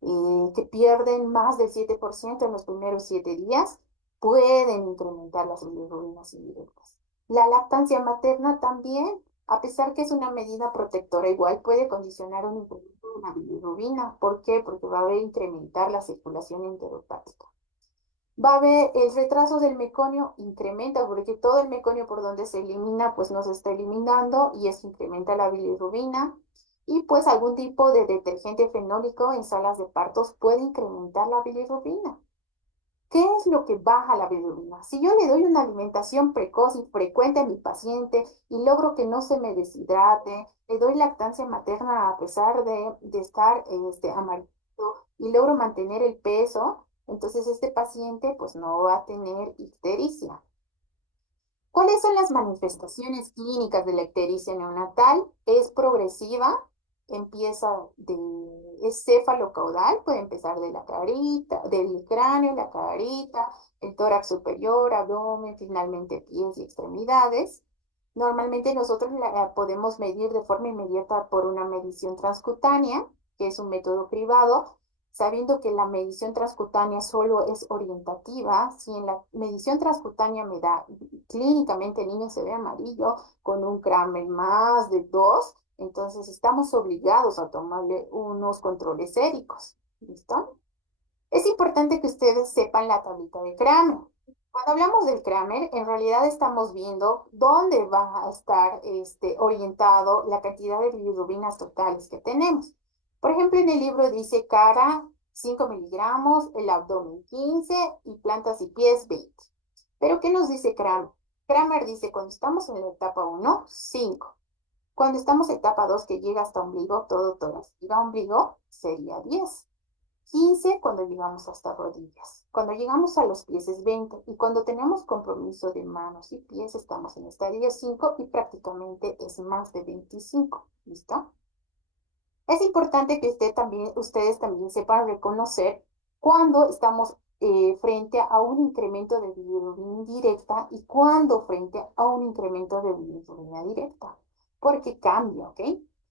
que pierden más del 7% en los primeros 7 días, pueden incrementar las bilirrubinas indirectas. La lactancia materna también, a pesar que es una medida protectora, igual puede condicionar un incremento de la bilirrubina. ¿Por qué? Porque va a incrementar la circulación enterohepática. Va a haber el retraso del meconio, incrementa, porque todo el meconio por donde se elimina, pues no se está eliminando y eso incrementa la bilirrubina. Y pues algún tipo de detergente fenólico en salas de partos puede incrementar la bilirrubina. ¿Qué es lo que baja la bilirrubina? Si yo le doy una alimentación precoz y frecuente a mi paciente y logro que no se me deshidrate, le doy lactancia materna a pesar de estar amarillo y logro mantener el peso, entonces este paciente pues no va a tener ictericia. ¿Cuáles son las manifestaciones clínicas de la ictericia neonatal? Es progresiva, es cefalocaudal, puede empezar de la carita, del cráneo, la carita, el tórax superior, abdomen, finalmente pies y extremidades. Normalmente nosotros la podemos medir de forma inmediata por una medición transcutánea, que es un método privado, sabiendo que la medición transcutánea solo es orientativa. Si en la medición transcutánea me da clínicamente el niño se ve amarillo con un Kramer más de 2, Entonces estamos obligados a tomarle unos controles séricos. ¿Listo? Es importante que ustedes sepan la tablita de Kramer. Cuando hablamos del Kramer, en realidad estamos viendo dónde va a estar orientado la cantidad de bilirrubinas totales que tenemos. Por ejemplo, en el libro dice cara 5 miligramos, el abdomen 15 y plantas y pies 20. Pero ¿qué nos dice Kramer? Kramer dice cuando estamos en la etapa 1, 5. Cuando estamos en etapa 2, que llega hasta ombligo, todo, si llega a ombligo, sería 10. 15 cuando llegamos hasta rodillas. Cuando llegamos a los pies es 20. Y cuando tenemos compromiso de manos y pies, estamos en estadio 5 y prácticamente es más de 25. ¿Listo? Es importante que ustedes también sepan reconocer cuando estamos frente a un incremento de bilirrubina indirecta y cuando frente a un incremento de bilirrubina directa, porque cambia, ¿ok?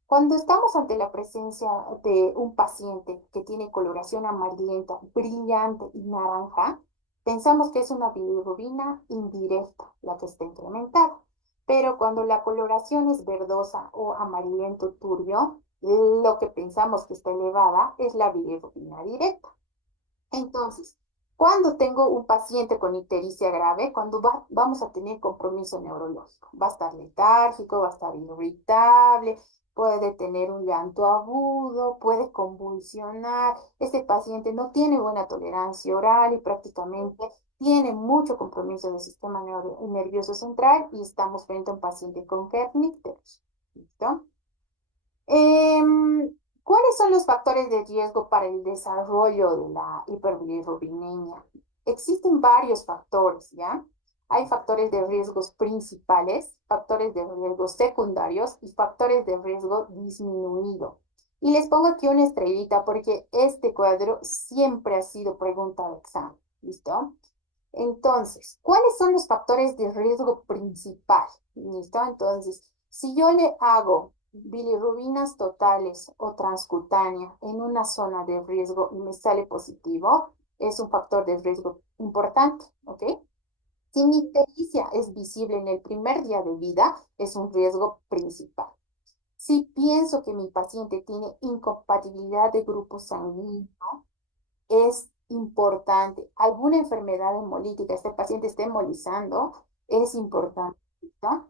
Cuando estamos ante la presencia de un paciente que tiene coloración amarillenta, brillante y naranja, pensamos que es una bilirrubina indirecta la que está incrementada. Pero cuando la coloración es verdosa o amarillento turbio, lo que pensamos que está elevada es la bilirrubina directa. Entonces, cuando tengo un paciente con ictericia grave, cuando vamos a tener compromiso neurológico, va a estar letárgico, va a estar irritable, puede tener un llanto agudo, puede convulsionar. Este paciente no tiene buena tolerancia oral y prácticamente tiene mucho compromiso del sistema nervioso central y estamos frente a un paciente con Kernicterus. ¿Listo? ¿Cuáles son los factores de riesgo para el desarrollo de la hiperbilirrubinemia? Existen varios factores, ¿ya? Hay factores de riesgos principales, factores de riesgo secundarios y factores de riesgo disminuido. Y les pongo aquí una estrellita porque este cuadro siempre ha sido pregunta de examen, ¿listo? Entonces, ¿cuáles son los factores de riesgo principal? ¿Listo? Entonces, si yo le hago bilirrubinas totales o transcutánea en una zona de riesgo y me sale positivo, es un factor de riesgo importante, ¿ok? Si mi ictericia es visible en el primer día de vida, es un riesgo principal. Si pienso que mi paciente tiene incompatibilidad de grupo sanguíneo, es importante. Alguna enfermedad hemolítica, este paciente está hemolizando, es importante, ¿no?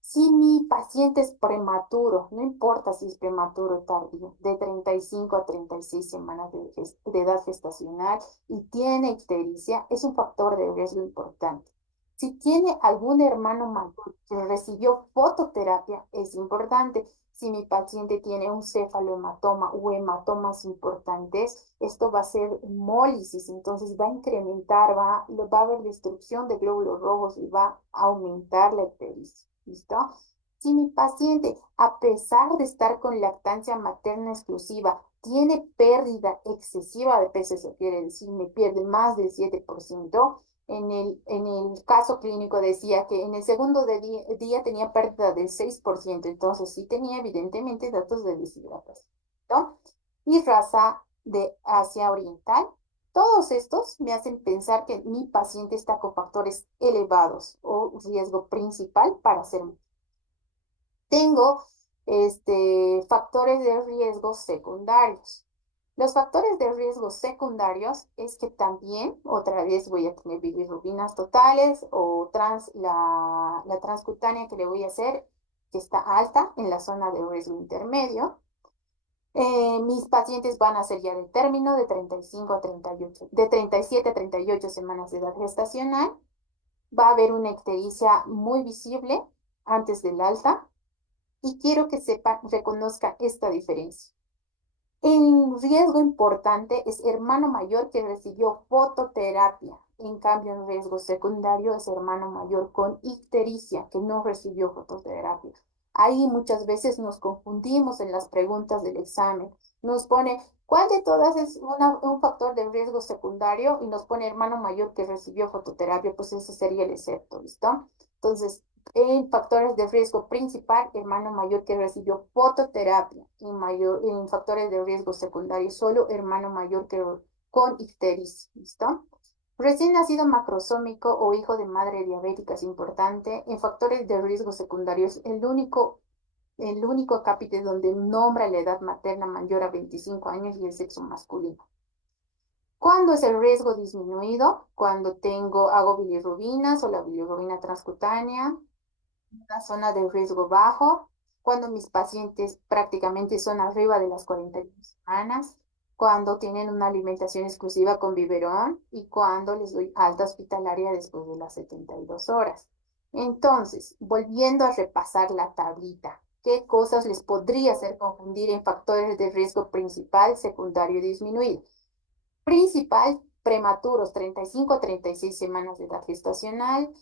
Si mi paciente es prematuro, no importa si es prematuro o tardío, de 35 a 36 semanas de edad gestacional y tiene ictericia, es un factor de riesgo importante. Si tiene algún hermano mayor que recibió fototerapia, es importante. Si mi paciente tiene un cefalohematoma o hematomas importantes, esto va a ser hemólisis, entonces va a incrementar, va a haber destrucción de glóbulos rojos y va a aumentar la ictericia. ¿Listo? Si mi paciente, a pesar de estar con lactancia materna exclusiva, tiene pérdida excesiva de peso, eso quiere decir, me pierde más del 7%, en el caso clínico decía que en el segundo día tenía pérdida del 6%, entonces sí tenía evidentemente datos de deshidratación, ¿no? Y raza de Asia Oriental. Todos estos me hacen pensar que mi paciente está con factores elevados o riesgo principal para ser. Tengo factores de riesgo secundarios. Los factores de riesgo secundarios es que también, otra vez voy a tener bilirrubinas totales o la transcutánea que le voy a hacer, que está alta en la zona de riesgo intermedio. Mis pacientes van a ser ya de término de 35 a 38, de 37 a 38 semanas de edad gestacional. Va a haber una ictericia muy visible antes del alta y quiero que sepa, reconozca esta diferencia. En riesgo importante es hermano mayor que recibió fototerapia. En cambio, en riesgo secundario es hermano mayor con ictericia que no recibió fototerapia. Ahí muchas veces nos confundimos en las preguntas del examen. Nos pone, ¿cuál de todas es un factor de riesgo secundario? Y nos pone hermano mayor que recibió fototerapia, pues ese sería el excepto, ¿listo? Entonces, en factores de riesgo principal, hermano mayor que recibió fototerapia. En factores de riesgo secundario, solo hermano mayor que con ictericia. ¿Listo? Recién nacido macrosómico o hijo de madre diabética es importante. En factores de riesgo secundarios, el único el único acápite donde nombra la edad materna mayor a 25 años y el sexo masculino. ¿Cuándo es el riesgo disminuido? Cuando hago bilirrubinas o la bilirrubina transcutánea, una zona de riesgo bajo, cuando mis pacientes prácticamente son arriba de las 41 semanas, cuando tienen una alimentación exclusiva con biberón y cuando les doy alta hospitalaria después de las 72 horas. Entonces, volviendo a repasar la tablita, ¿qué cosas les podría hacer confundir en factores de riesgo principal, secundario y disminuido? Principal, prematuros, 35 a 36 semanas de edad gestacional,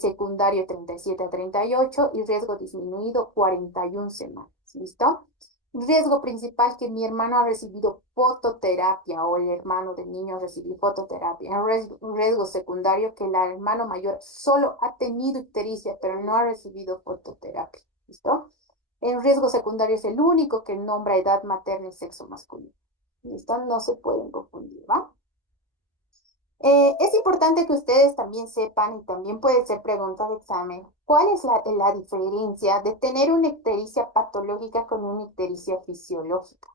secundario 37 a 38 y riesgo disminuido 41 semanas. ¿Listo? Riesgo principal que mi hermano ha recibido fototerapia o el hermano del niño ha recibido fototerapia. Riesgo secundario que el hermano mayor solo ha tenido ictericia, pero no ha recibido fototerapia. ¿Listo? El riesgo secundario es el único que nombra edad materna y sexo masculino. ¿Listo? No se pueden confundir, ¿va? Es importante que ustedes también sepan, y también puede ser pregunta de examen, ¿cuál es la diferencia de tener una ictericia patológica con una ictericia fisiológica?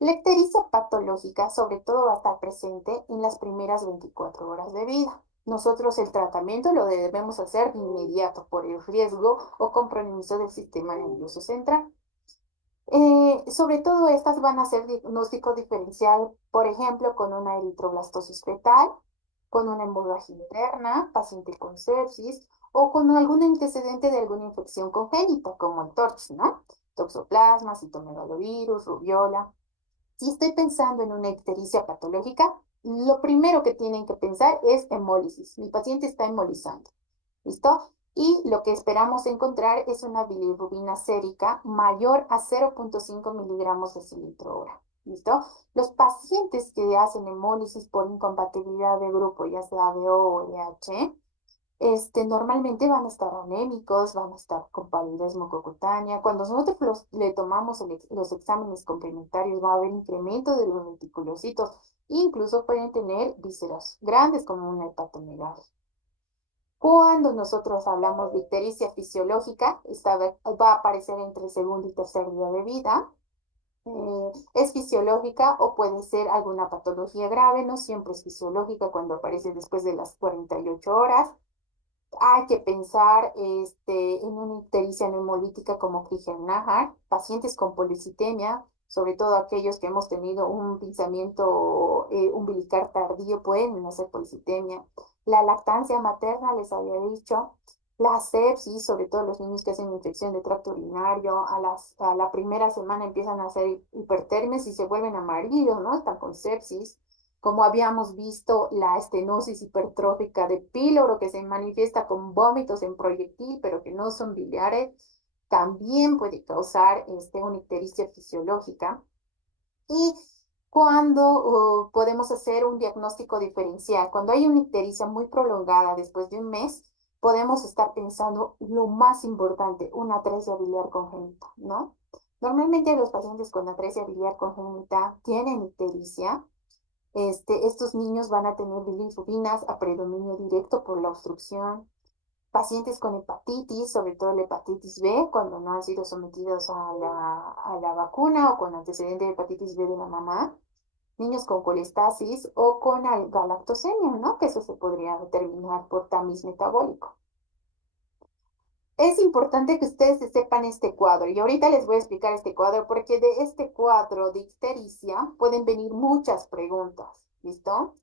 La ictericia patológica, sobre todo, va a estar presente en las primeras 24 horas de vida. Nosotros el tratamiento lo debemos hacer de inmediato por el riesgo o compromiso del sistema nervioso central. Sobre todo estas van a ser diagnóstico diferencial, por ejemplo, con una eritroblastosis fetal, con una hemorragia interna, paciente con sepsis o con algún antecedente de alguna infección congénita, como el TORCH, ¿no? Toxoplasma, citomegalovirus, rubiola. Si estoy pensando en una ictericia patológica, lo primero que tienen que pensar es hemólisis. Mi paciente está hemolizando. ¿Listo? Y lo que esperamos encontrar es una bilirrubina sérica mayor a 0,5 miligramos de cilindro hora. ¿Listo? Los pacientes que hacen hemólisis por incompatibilidad de grupo, ya sea DO o RH, normalmente van a estar anémicos, van a estar con palidez mucocutánea. Cuando nosotros le tomamos los exámenes complementarios, va a haber incremento de los reticulocitos. Incluso pueden tener vísceras grandes como una hepatomegalia. Cuando nosotros hablamos de ictericia fisiológica, va a aparecer entre el segundo y tercer día de vida. Es fisiológica o puede ser alguna patología grave, no siempre es fisiológica cuando aparece después de las 48 horas. Hay que pensar en una ictericia neumolítica como Krüger-Najar, pacientes con policitemia, sobre todo aquellos que hemos tenido un pinzamiento umbilical tardío, pueden hacer policitemia. La lactancia materna, les había dicho, la sepsis, sobre todo los niños que hacen infección de tracto urinario, a la primera semana empiezan a hacer hipertermes y se vuelven amarillos, ¿no? Están con sepsis. Como habíamos visto, la estenosis hipertrófica de píloro que se manifiesta con vómitos en proyectil, pero que no son biliares, también puede causar una ictericia fisiológica. Y cuando podemos hacer un diagnóstico diferencial, cuando hay una ictericia muy prolongada después de un mes, podemos estar pensando lo más importante, una atresia biliar congénita, ¿no? Normalmente los pacientes con atresia biliar congénita tienen ictericia. Estos niños van a tener bilirrubinas a predominio directo por la obstrucción. Pacientes con hepatitis, sobre todo la hepatitis B, cuando no han sido sometidos a la vacuna o con antecedente de hepatitis B de la mamá. Niños con colestasis o con galactosemia, ¿no? Que eso se podría determinar por tamiz metabólico. Es importante que ustedes se sepan este cuadro y ahorita les voy a explicar este cuadro porque de este cuadro de ictericia pueden venir muchas preguntas, ¿listo?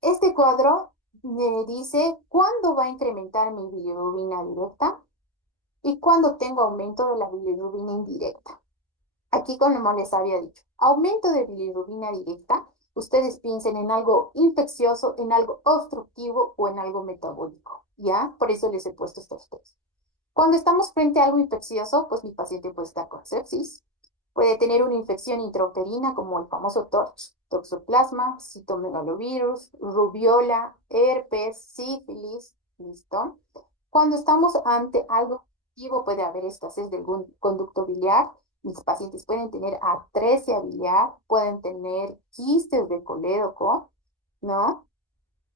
Este cuadro me dice cuándo va a incrementar mi bilirrubina directa y cuándo tengo aumento de la bilirrubina indirecta. Aquí, como les había dicho, aumento de bilirrubina directa, ustedes piensen en algo infeccioso, en algo obstructivo o en algo metabólico, ¿ya? Por eso les he puesto estos tres. Cuando estamos frente a algo infeccioso, pues mi paciente puede estar con sepsis, puede tener una infección intrauterina como el famoso TORCH, toxoplasma, citomegalovirus, rubiola, herpes, sífilis, ¿listo? Cuando estamos ante algo infectivo, puede haber escasez de algún conducto biliar. Mis pacientes pueden tener atresia biliar, pueden tener quistes de colédoco, ¿no?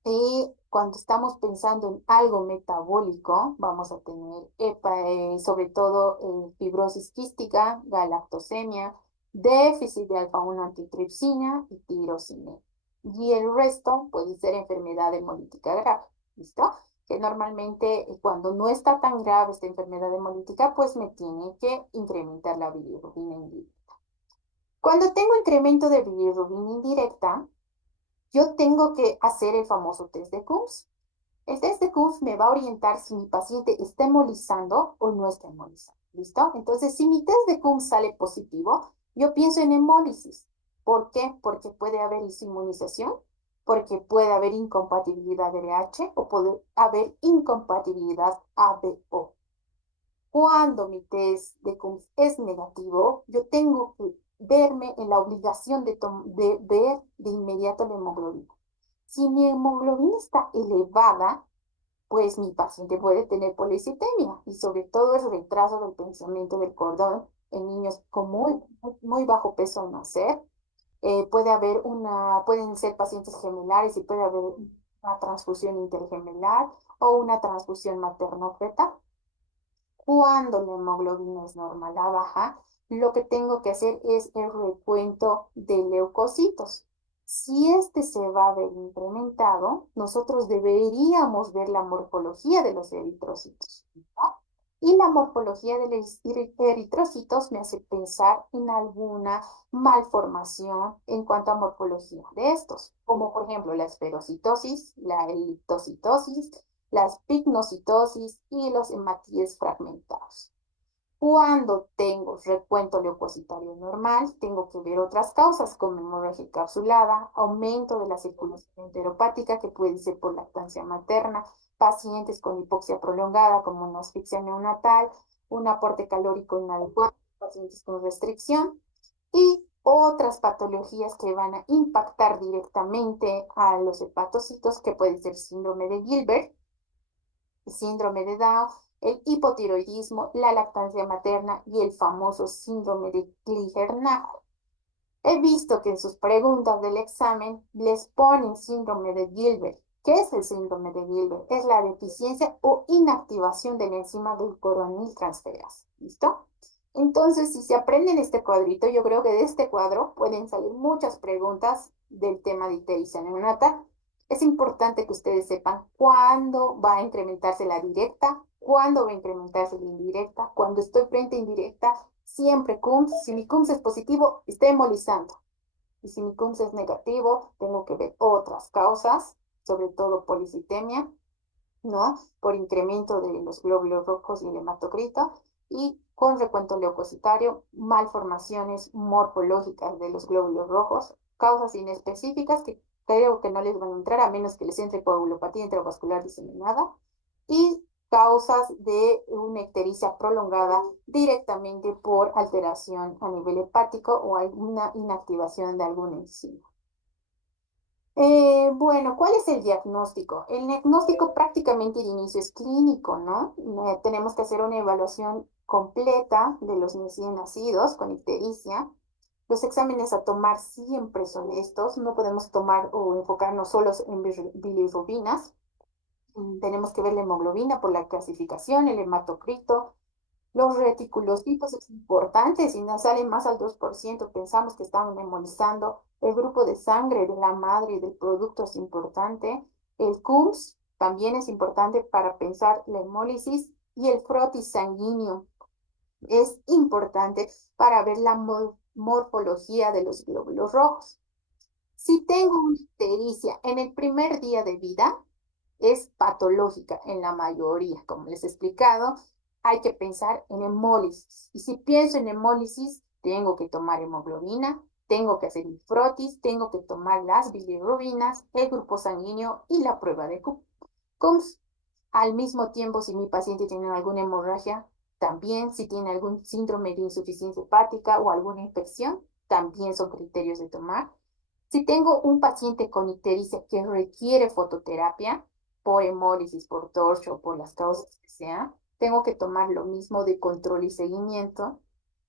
Y cuando estamos pensando en algo metabólico, vamos a tener sobre todo fibrosis quística, galactosemia, déficit de alfa-1 antitripsina y tirosina. Y el resto puede ser enfermedad hemolítica grave, ¿listo? Que normalmente cuando no está tan grave esta enfermedad hemolítica, pues me tiene que incrementar la bilirrubina indirecta. Cuando tengo incremento de bilirrubina indirecta, yo tengo que hacer el famoso test de Coombs. El test de Coombs me va a orientar si mi paciente está hemolizando o no está hemolizando. ¿Listo? Entonces, si mi test de Coombs sale positivo, yo pienso en hemólisis. ¿Por qué? Porque puede haber inmunización, porque puede haber incompatibilidad de RH o puede haber incompatibilidad ABO. Cuando mi test de Coombs es negativo, yo tengo que verme en la obligación de ver de inmediato la hemoglobina. Si mi hemoglobina está elevada, pues mi paciente puede tener policitemia y sobre todo el retraso del pensamiento del cordón en niños con muy bajo peso al nacer. Pueden ser pacientes gemelares y puede haber una transfusión intergemelar o una transfusión materno-fetal. Cuando la hemoglobina es normal a baja, lo que tengo que hacer es el recuento de leucocitos. Si este se va a ver incrementado, nosotros deberíamos ver la morfología de los eritrocitos, ¿no? Y la morfología de los eritrocitos me hace pensar en alguna malformación en cuanto a morfología de estos, como por ejemplo la esferocitosis, la eritocitosis, las pignocitosis y los hematíes fragmentados. Cuando tengo recuento leucocitario normal, tengo que ver otras causas como hemorragia encapsulada, aumento de la circulación enteropática que puede ser por lactancia materna, pacientes con hipoxia prolongada como una asfixia neonatal, un aporte calórico inadecuado, pacientes con restricción y otras patologías que van a impactar directamente a los hepatocitos que puede ser síndrome de Gilbert, síndrome de Down, el hipotiroidismo, la lactancia materna y el famoso síndrome de Klinger-Nash. He visto que en sus preguntas del examen les ponen síndrome de Gilbert. ¿Qué es el síndrome de Gilbert? Es la deficiencia o inactivación de la enzima glucoroniltransferasa. ¿Listo? Entonces, si se aprenden este cuadrito, yo creo que de este cuadro pueden salir muchas preguntas del tema de ictericia neonata. Es importante que ustedes sepan cuándo va a incrementarse la directa, cuándo va a incrementarse la indirecta, cuando estoy frente a indirecta, siempre CUMS. Si mi CUMS es positivo, está hemolizando. Y si mi CUMS es negativo, tengo que ver otras causas, sobre todo policitemia, ¿no? Por incremento de los glóbulos rojos y el hematocrito, y con recuento leucocitario, malformaciones morfológicas de los glóbulos rojos, causas inespecíficas que creo que no les van a entrar a menos que les entre coagulopatía intravascular diseminada, y causas de una ictericia prolongada directamente por alteración a nivel hepático o alguna inactivación de alguna enzima. Bueno, ¿cuál es el diagnóstico? El diagnóstico prácticamente de inicio es clínico, ¿no? Tenemos que hacer una evaluación completa de los recién nacidos con ictericia. Los exámenes a tomar siempre son estos. No podemos tomar o enfocarnos solos en bilirrubinas. Tenemos que ver la hemoglobina por la clasificación, el hematocrito, los reticulocitos es importante, si nos sale más al 2%, pensamos que estamos memorizando. El grupo de sangre de la madre y del producto es importante. El CUMS también es importante para pensar la hemólisis y el frotis sanguíneo es importante para ver la morfología de los glóbulos rojos. Si tengo una ictericia en el primer día de vida, es patológica en la mayoría. Como les he explicado, hay que pensar en hemólisis. Y si pienso en hemólisis, tengo que tomar hemoglobina, tengo que hacer el frotis, tengo que tomar las bilirrubinas, el grupo sanguíneo y la prueba de CUMS. Al mismo tiempo, si mi paciente tiene alguna hemorragia, también si tiene algún síndrome de insuficiencia hepática o alguna infección, también son criterios de tomar. Si tengo un paciente con ictericia que requiere fototerapia por hemólisis, por torcho, por las causas que sean, tengo que tomar lo mismo de control y seguimiento,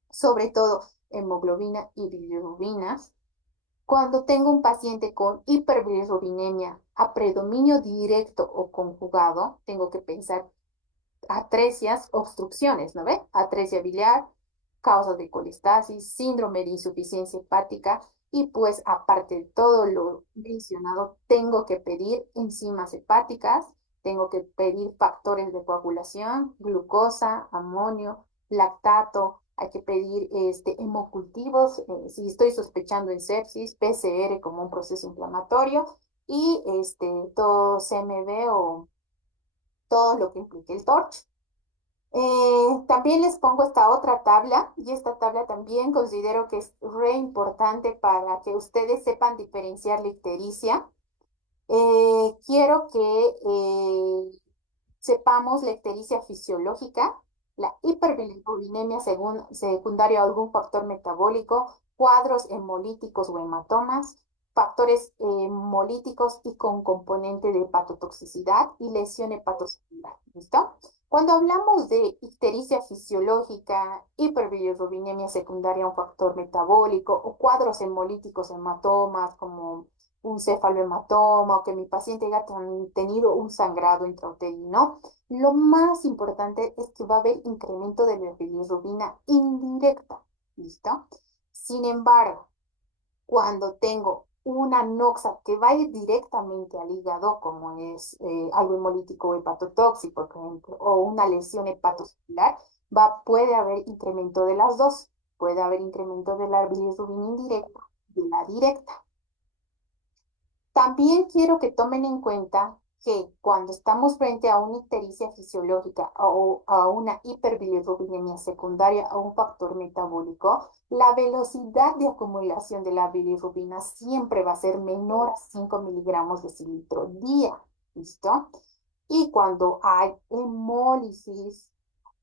sobre todo hemoglobina y bilirrubinas. Cuando tengo un paciente con hiperbilirrubinemia a predominio directo o conjugado, tengo que pensar atresias, obstrucciones, ¿no ve? Atresia biliar, causa de colestasis, síndrome de insuficiencia hepática y pues aparte de todo lo mencionado, tengo que pedir enzimas hepáticas, tengo que pedir factores de coagulación, glucosa, amonio, lactato, hay que pedir hemocultivos, si estoy sospechando en sepsis, PCR como un proceso inflamatorio y todo CMV o todo lo que implique el TORCH. También les pongo esta otra tabla y esta tabla también considero que es re importante para que ustedes sepan diferenciar la ictericia. Quiero que sepamos la ictericia fisiológica, la hiperbilirubinemia secundaria a algún factor metabólico, cuadros hemolíticos o hematomas, factores hemolíticos y con componente de hepatotoxicidad y lesión hepatocelular. ¿Listo? Cuando hablamos de ictericia fisiológica, hiperbilirubinemia secundaria a un factor metabólico o cuadros hemolíticos, hematomas como un cefalohematoma o que mi paciente haya tenido un sangrado intrauterino, lo más importante es que va a haber incremento de la bilirrubina indirecta. ¿Listo? Sin embargo, cuando tengo una noxa que va a ir directamente al hígado, como es algo hemolítico o hepatotóxico, por ejemplo, o una lesión hepatocelular, puede haber incremento de las dos. Puede haber incremento de la bilirrubina indirecta y de la directa. También quiero que tomen en cuenta que cuando estamos frente a una ictericia fisiológica o a una hiperbilirrubinemia secundaria a un factor metabólico, la velocidad de acumulación de la bilirrubina siempre va a ser menor a 5 miligramos de cilitro día. ¿Listo? Y cuando hay hemólisis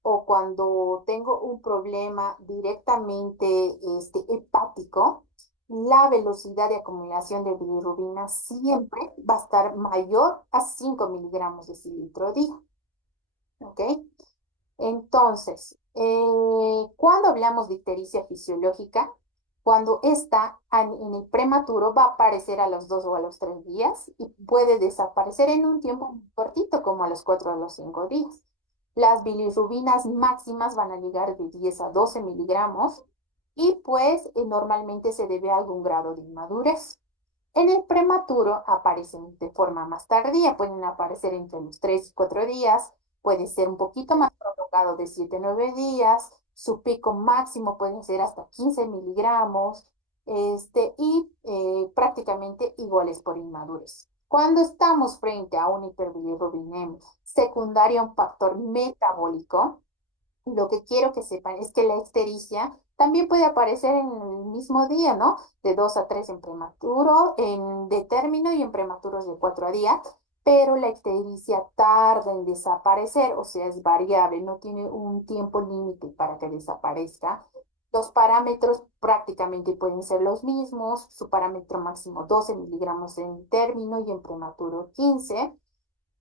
o cuando tengo un problema directamente hepático, la velocidad de acumulación de bilirrubina siempre va a estar mayor a 5 miligramos de cilitro día. ¿Ok? Entonces, cuando hablamos de ictericia fisiológica, cuando está en el prematuro va a aparecer a los 2 o a los 3 días y puede desaparecer en un tiempo muy cortito, como a los 4 o a los 5 días. Las bilirrubinas máximas van a llegar de 10 a 12 miligramos y pues normalmente se debe a algún grado de inmadurez. En el prematuro aparecen de forma más tardía, pueden aparecer entre los 3 y 4 días, puede ser un poquito más prolongado de 7 a 9 días, su pico máximo puede ser hasta 15 miligramos y prácticamente iguales por inmadurez. Cuando estamos frente a un hiperbilirrubinemia secundario a un factor metabólico, lo que quiero que sepan es que la ictericia también puede aparecer en el mismo día, ¿no? De 2 a 3 en prematuro, de término y en prematuros de 4 a días, pero la ictericia tarda en desaparecer, o sea, es variable, no tiene un tiempo límite para que desaparezca. Los parámetros prácticamente pueden ser los mismos, su parámetro máximo 12 miligramos en término y en prematuro 15.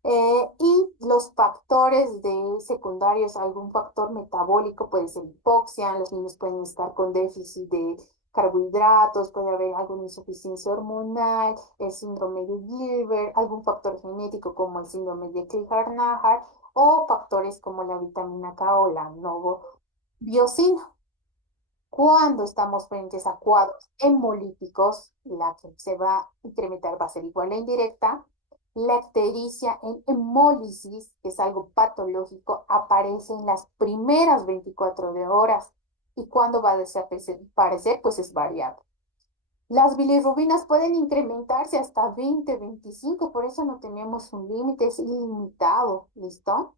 Y los factores de secundarios, algún factor metabólico, puede ser hipoxia, los niños pueden estar con déficit de carbohidratos, puede haber alguna insuficiencia hormonal, el síndrome de Gilbert, algún factor genético como el síndrome de Crigler-Najjar o factores como la vitamina K o la novobiosina. Cuando estamos frente a cuadros hemolíticos, la que se va a incrementar va a ser igual a indirecta. La ictericia en hemólisis, que es algo patológico, aparece en las primeras 24 de horas y cuando va a desaparecer, pues es variable. Las bilirrubinas pueden incrementarse hasta 20, 25, por eso no tenemos un límite, es ilimitado, ¿listo?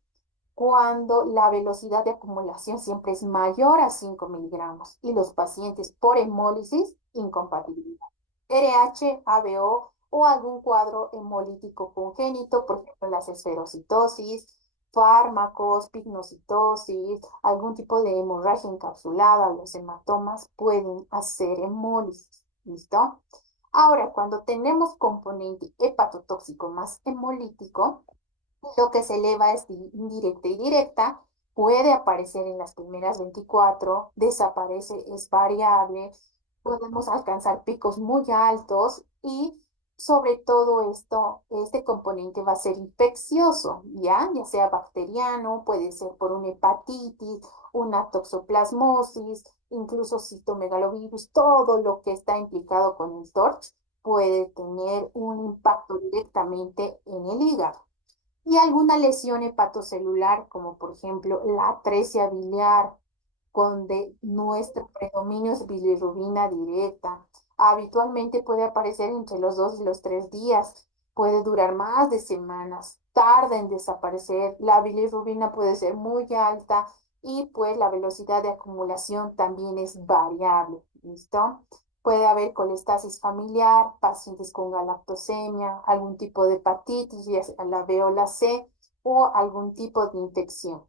Cuando la velocidad de acumulación siempre es mayor a 5 miligramos y los pacientes por hemólisis, incompatibilidad. RH, ABO o algún cuadro hemolítico congénito, por ejemplo, las esferocitosis, fármacos, pignocitosis, algún tipo de hemorragia encapsulada, los hematomas pueden hacer hemólisis. ¿Listo? Ahora, cuando tenemos componente hepatotóxico más hemolítico, lo que se eleva es indirecta y directa, puede aparecer en las primeras 24, desaparece, es variable, podemos alcanzar picos muy altos y sobre todo esto, este componente va a ser infeccioso, ya sea bacteriano, puede ser por una hepatitis, una toxoplasmosis, incluso citomegalovirus, todo lo que está implicado con el TORCH puede tener un impacto directamente en el hígado. Y alguna lesión hepatocelular, como por ejemplo la atresia biliar, donde nuestro predominio es bilirrubina directa. Habitualmente puede aparecer entre los 2 y los 3 días, puede durar más de semanas, tarda en desaparecer, la bilirrubina puede ser muy alta y pues la velocidad de acumulación también es variable, ¿listo? Puede haber colestasis familiar, pacientes con galactosemia, algún tipo de hepatitis, ya sea la B o la C, o algún tipo de infección.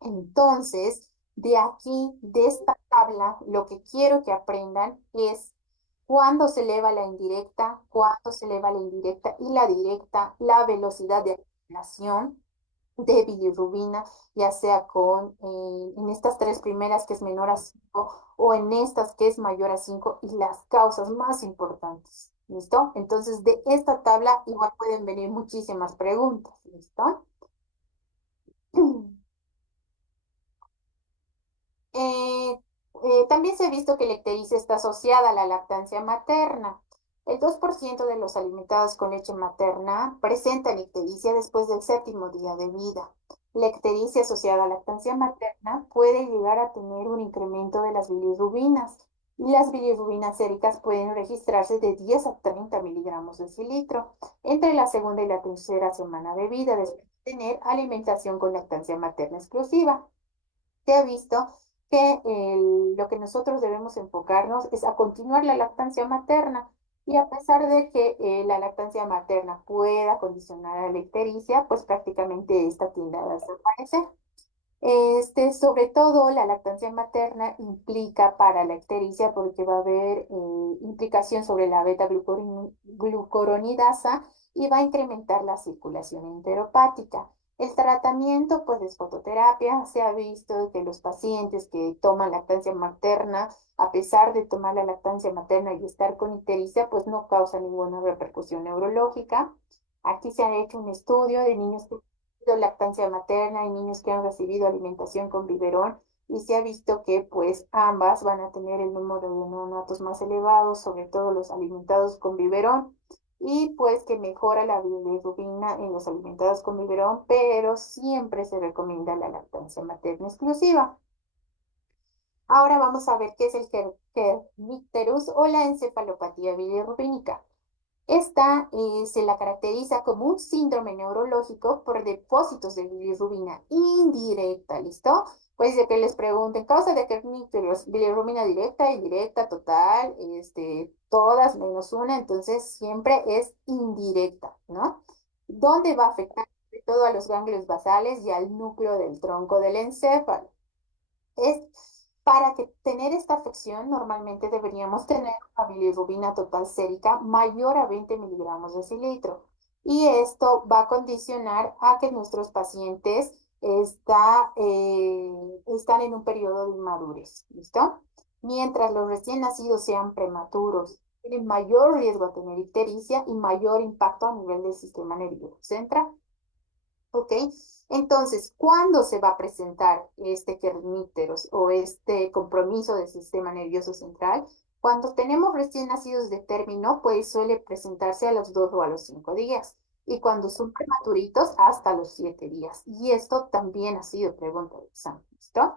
Entonces, de aquí, de esta tabla, lo que quiero que aprendan es cuándo se eleva la indirecta, cuándo se eleva la indirecta y la directa, la velocidad de acumulación de bilirrubina, ya sea en estas tres primeras que es menor a 5 o en estas que es mayor a 5 y las causas más importantes. ¿Listo? Entonces, de esta tabla igual pueden venir muchísimas preguntas. ¿Listo? Eh, También se ha visto que la ictericia está asociada a la lactancia materna. El 2% de los alimentados con leche materna presentan ictericia después del 7.º día de vida. La ictericia asociada a la lactancia materna puede llegar a tener un incremento de las bilirrubinas y las bilirrubinas séricas pueden registrarse de 10 a 30 miligramos de cilitro entre la segunda y la tercera semana de vida después de tener alimentación con lactancia materna exclusiva. Se ha visto que lo que nosotros debemos enfocarnos es a continuar la lactancia materna. Y a pesar de que la lactancia materna pueda condicionar a la ictericia, pues prácticamente esta tiende a desaparecer. Sobre todo la lactancia materna implica para la ictericia porque va a haber implicación sobre la beta-glucuronidasa y va a incrementar la circulación enteropática. El tratamiento, pues, es fototerapia. Se ha visto que los pacientes que toman lactancia materna, a pesar de tomar la lactancia materna y estar con ictericia, pues no causa ninguna repercusión neurológica. Aquí se ha hecho un estudio de niños que lactancia materna y niños que han recibido alimentación con biberón y se ha visto que pues ambas van a tener el número de neonatos más elevados, sobre todo los alimentados con biberón y pues que mejora la bilirrubina en los alimentados con biberón, pero siempre se recomienda la lactancia materna exclusiva. Ahora vamos a ver qué es el kernicterus o la encefalopatía bilirrubínica. Esta se la caracteriza como un síndrome neurológico por depósitos de bilirrubina indirecta, ¿listo? Pues de que les pregunten, causa de kernicterus, bilirrubina directa, indirecta, total, todas menos una, entonces siempre es indirecta, ¿no? ¿Dónde va a afectar? Sobre todo a los ganglios basales y al núcleo del tronco del encéfalo. Es para que tener esta afección, normalmente deberíamos tener una bilirrubina total sérica mayor a 20 miligramos de cilitro. Y esto va a condicionar a que nuestros pacientes están en un periodo de inmadurez. ¿Listo? Mientras los recién nacidos sean prematuros, tienen mayor riesgo a tener ictericia y mayor impacto a nivel del sistema nervioso central. ¿Ok? Entonces, ¿cuándo se va a presentar este kerníteros o este compromiso del sistema nervioso central? Cuando tenemos recién nacidos de término, pues suele presentarse a los 2 o a los 5 días. Y cuando son prematuritos, hasta los 7 días. Y esto también ha sido pregunta de examen, ¿listo?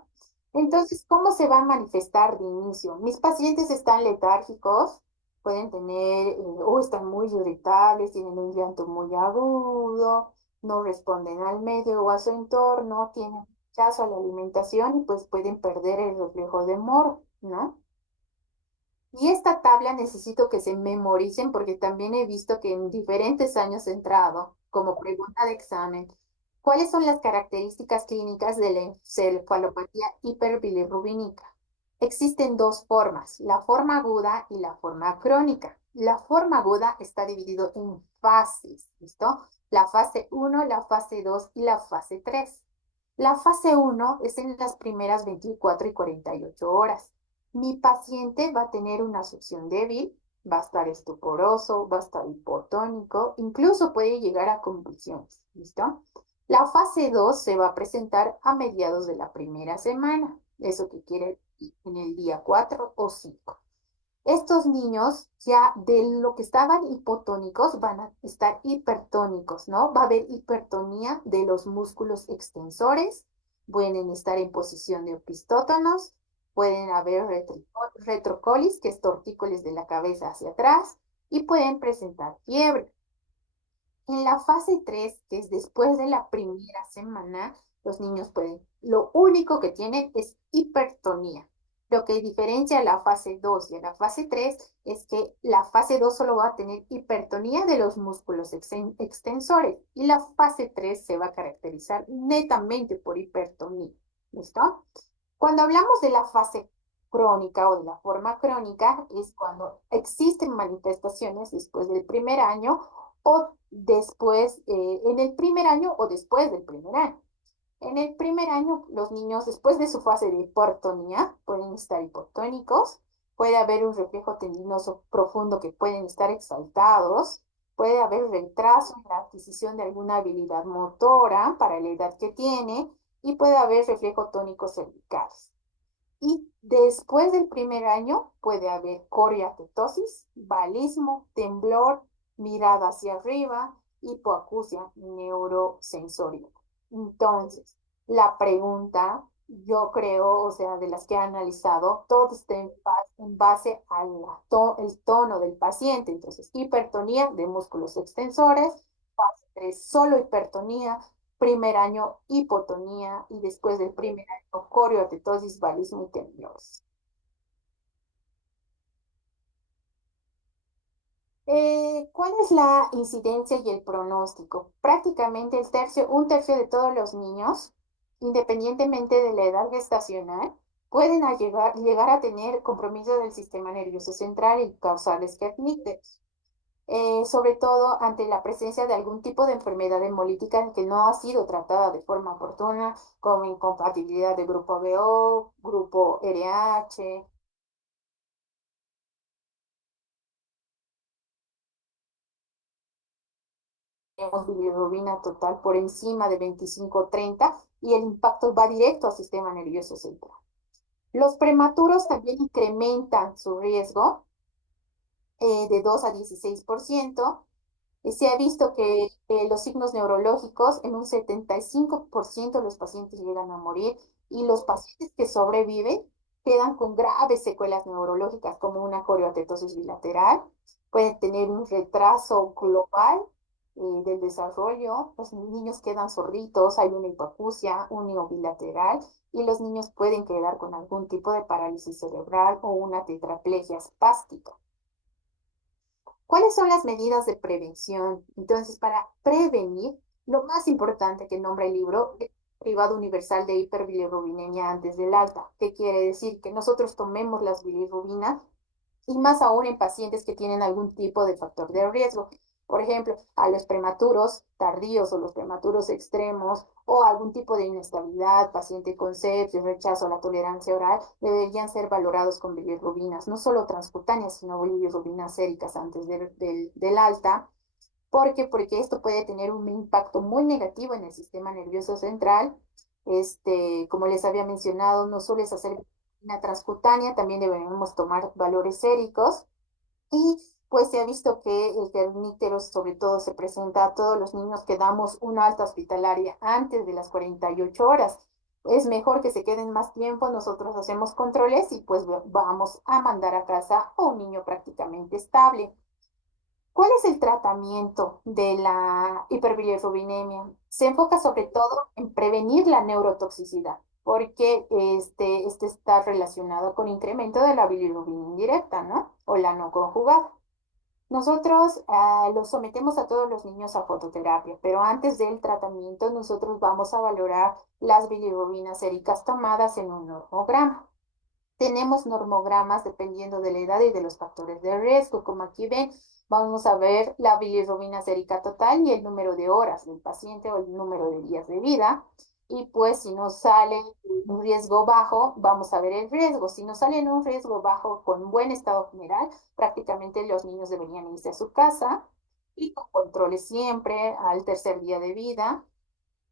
Entonces, ¿cómo se va a manifestar de inicio? Mis pacientes están letárgicos, pueden tener, o están muy irritables, tienen un llanto muy agudo, no responden al medio o a su entorno, tienen rechazo a la alimentación y pues pueden perder el reflejo de moro, ¿no? Y esta tabla necesito que se memoricen porque también he visto que en diferentes años he entrado como pregunta de examen. ¿Cuáles son las características clínicas de la encefalopatía hiperbilirrubínica? Existen dos formas, la forma aguda y la forma crónica. La forma aguda está dividido en fases, ¿listo? La fase uno, la fase 2 y la fase 3. La fase uno es en las primeras 24 y 48 horas. Mi paciente va a tener una succión débil, va a estar estuporoso, va a estar hipotónico, incluso puede llegar a convulsiones. ¿Listo? La fase 2 se va a presentar a mediados de la primera semana. Eso que quiere decir en el día 4 o 5. Estos niños ya de lo que estaban hipotónicos van a estar hipertónicos, ¿no? Va a haber hipertonía de los músculos extensores, pueden estar en posición de opistótonos, pueden haber retrocolis, que es tortícolis de la cabeza hacia atrás, y pueden presentar fiebre. En la fase 3, que es después de la primera semana, los niños pueden, lo único que tienen es hipertonía. Lo que diferencia a la fase 2 y a la fase 3 es que la fase 2 solo va a tener hipertonía de los músculos extensores y la fase 3 se va a caracterizar netamente por hipertonía. ¿Listo? Cuando hablamos de la fase crónica o de la forma crónica, es cuando existen manifestaciones después del primer año o después, en el primer año o después del primer año. En el primer año, los niños, después de su fase de hipertonía, pueden estar hipotónicos, puede haber un reflejo tendinoso profundo que pueden estar exaltados, puede haber retraso en la adquisición de alguna habilidad motora para la edad que tiene y puede haber reflejo tónico cervicales. Y después del primer año puede haber coriatetosis, balismo, temblor, mirada hacia arriba, hipoacusia neurosensorial. Entonces, la pregunta, yo creo, o sea, de las que he analizado, todo está en base al el tono del paciente. Entonces, hipertonía de músculos extensores, fase 3, solo hipertonía, primer año hipotonía y después del primer año coriatetosis, balismo y temblores. ¿Cuál es la incidencia y el pronóstico? Prácticamente un tercio de todos los niños, independientemente de la edad gestacional, pueden llegar a tener compromiso del sistema nervioso central y causarles kerníteros. Sobre todo ante la presencia de algún tipo de enfermedad hemolítica que no ha sido tratada de forma oportuna, como incompatibilidad de grupo BO, grupo RH. Tenemos bilirrubina total por encima de 25-30 y el impacto va directo al sistema nervioso central. Los prematuros también incrementan su riesgo de 2 a 16%. Se ha visto que los signos neurológicos en un 75% de los pacientes llegan a morir y los pacientes que sobreviven quedan con graves secuelas neurológicas como una coriatetosis bilateral, pueden tener un retraso global del desarrollo, los niños quedan sorditos, hay una hipoacusia, un bilateral y los niños pueden quedar con algún tipo de parálisis cerebral o una tetraplegia espástica. ¿Cuáles son las medidas de prevención? Entonces, para prevenir, lo más importante que nombra el libro es privado universal de hiperbilirrubinemia antes del alta. ¿Qué quiere decir? Que nosotros tomemos las bilirrubinas y más aún en pacientes que tienen algún tipo de factor de riesgo. Por ejemplo, a los prematuros tardíos o los prematuros extremos o algún tipo de inestabilidad, paciente con sepsis, rechazo a la tolerancia oral, deberían ser valorados con bilirrubinas, no solo transcutáneas, sino bilirrubinas séricas antes del alta. ¿Por qué? Porque esto puede tener un impacto muy negativo en el sistema nervioso central. Como les había mencionado, no solo es hacer una transcutánea, también debemos tomar valores séricos y pues se ha visto que el kerníteros sobre todo se presenta a todos los niños que damos una alta hospitalaria antes de las 48 horas. Es mejor que se queden más tiempo, nosotros hacemos controles y pues vamos a mandar a casa a un niño prácticamente estable. ¿Cuál es el tratamiento de la hiperbilirrubinemia? Se enfoca sobre todo en prevenir la neurotoxicidad, porque este está relacionado con incremento de la bilirrubina indirecta, ¿no? O la no conjugada. Nosotros los sometemos a todos los niños a fototerapia, pero antes del tratamiento nosotros vamos a valorar las bilirrubinas séricas tomadas en un normograma. Tenemos normogramas dependiendo de la edad y de los factores de riesgo. Como aquí ven, vamos a ver la bilirrubina sérica total y el número de horas del paciente o el número de días de vida. y pues si nos sale un riesgo bajo, vamos a ver el riesgo. Si nos sale en un riesgo bajo con buen estado general, prácticamente los niños deberían irse a su casa y con controles siempre al tercer día de vida.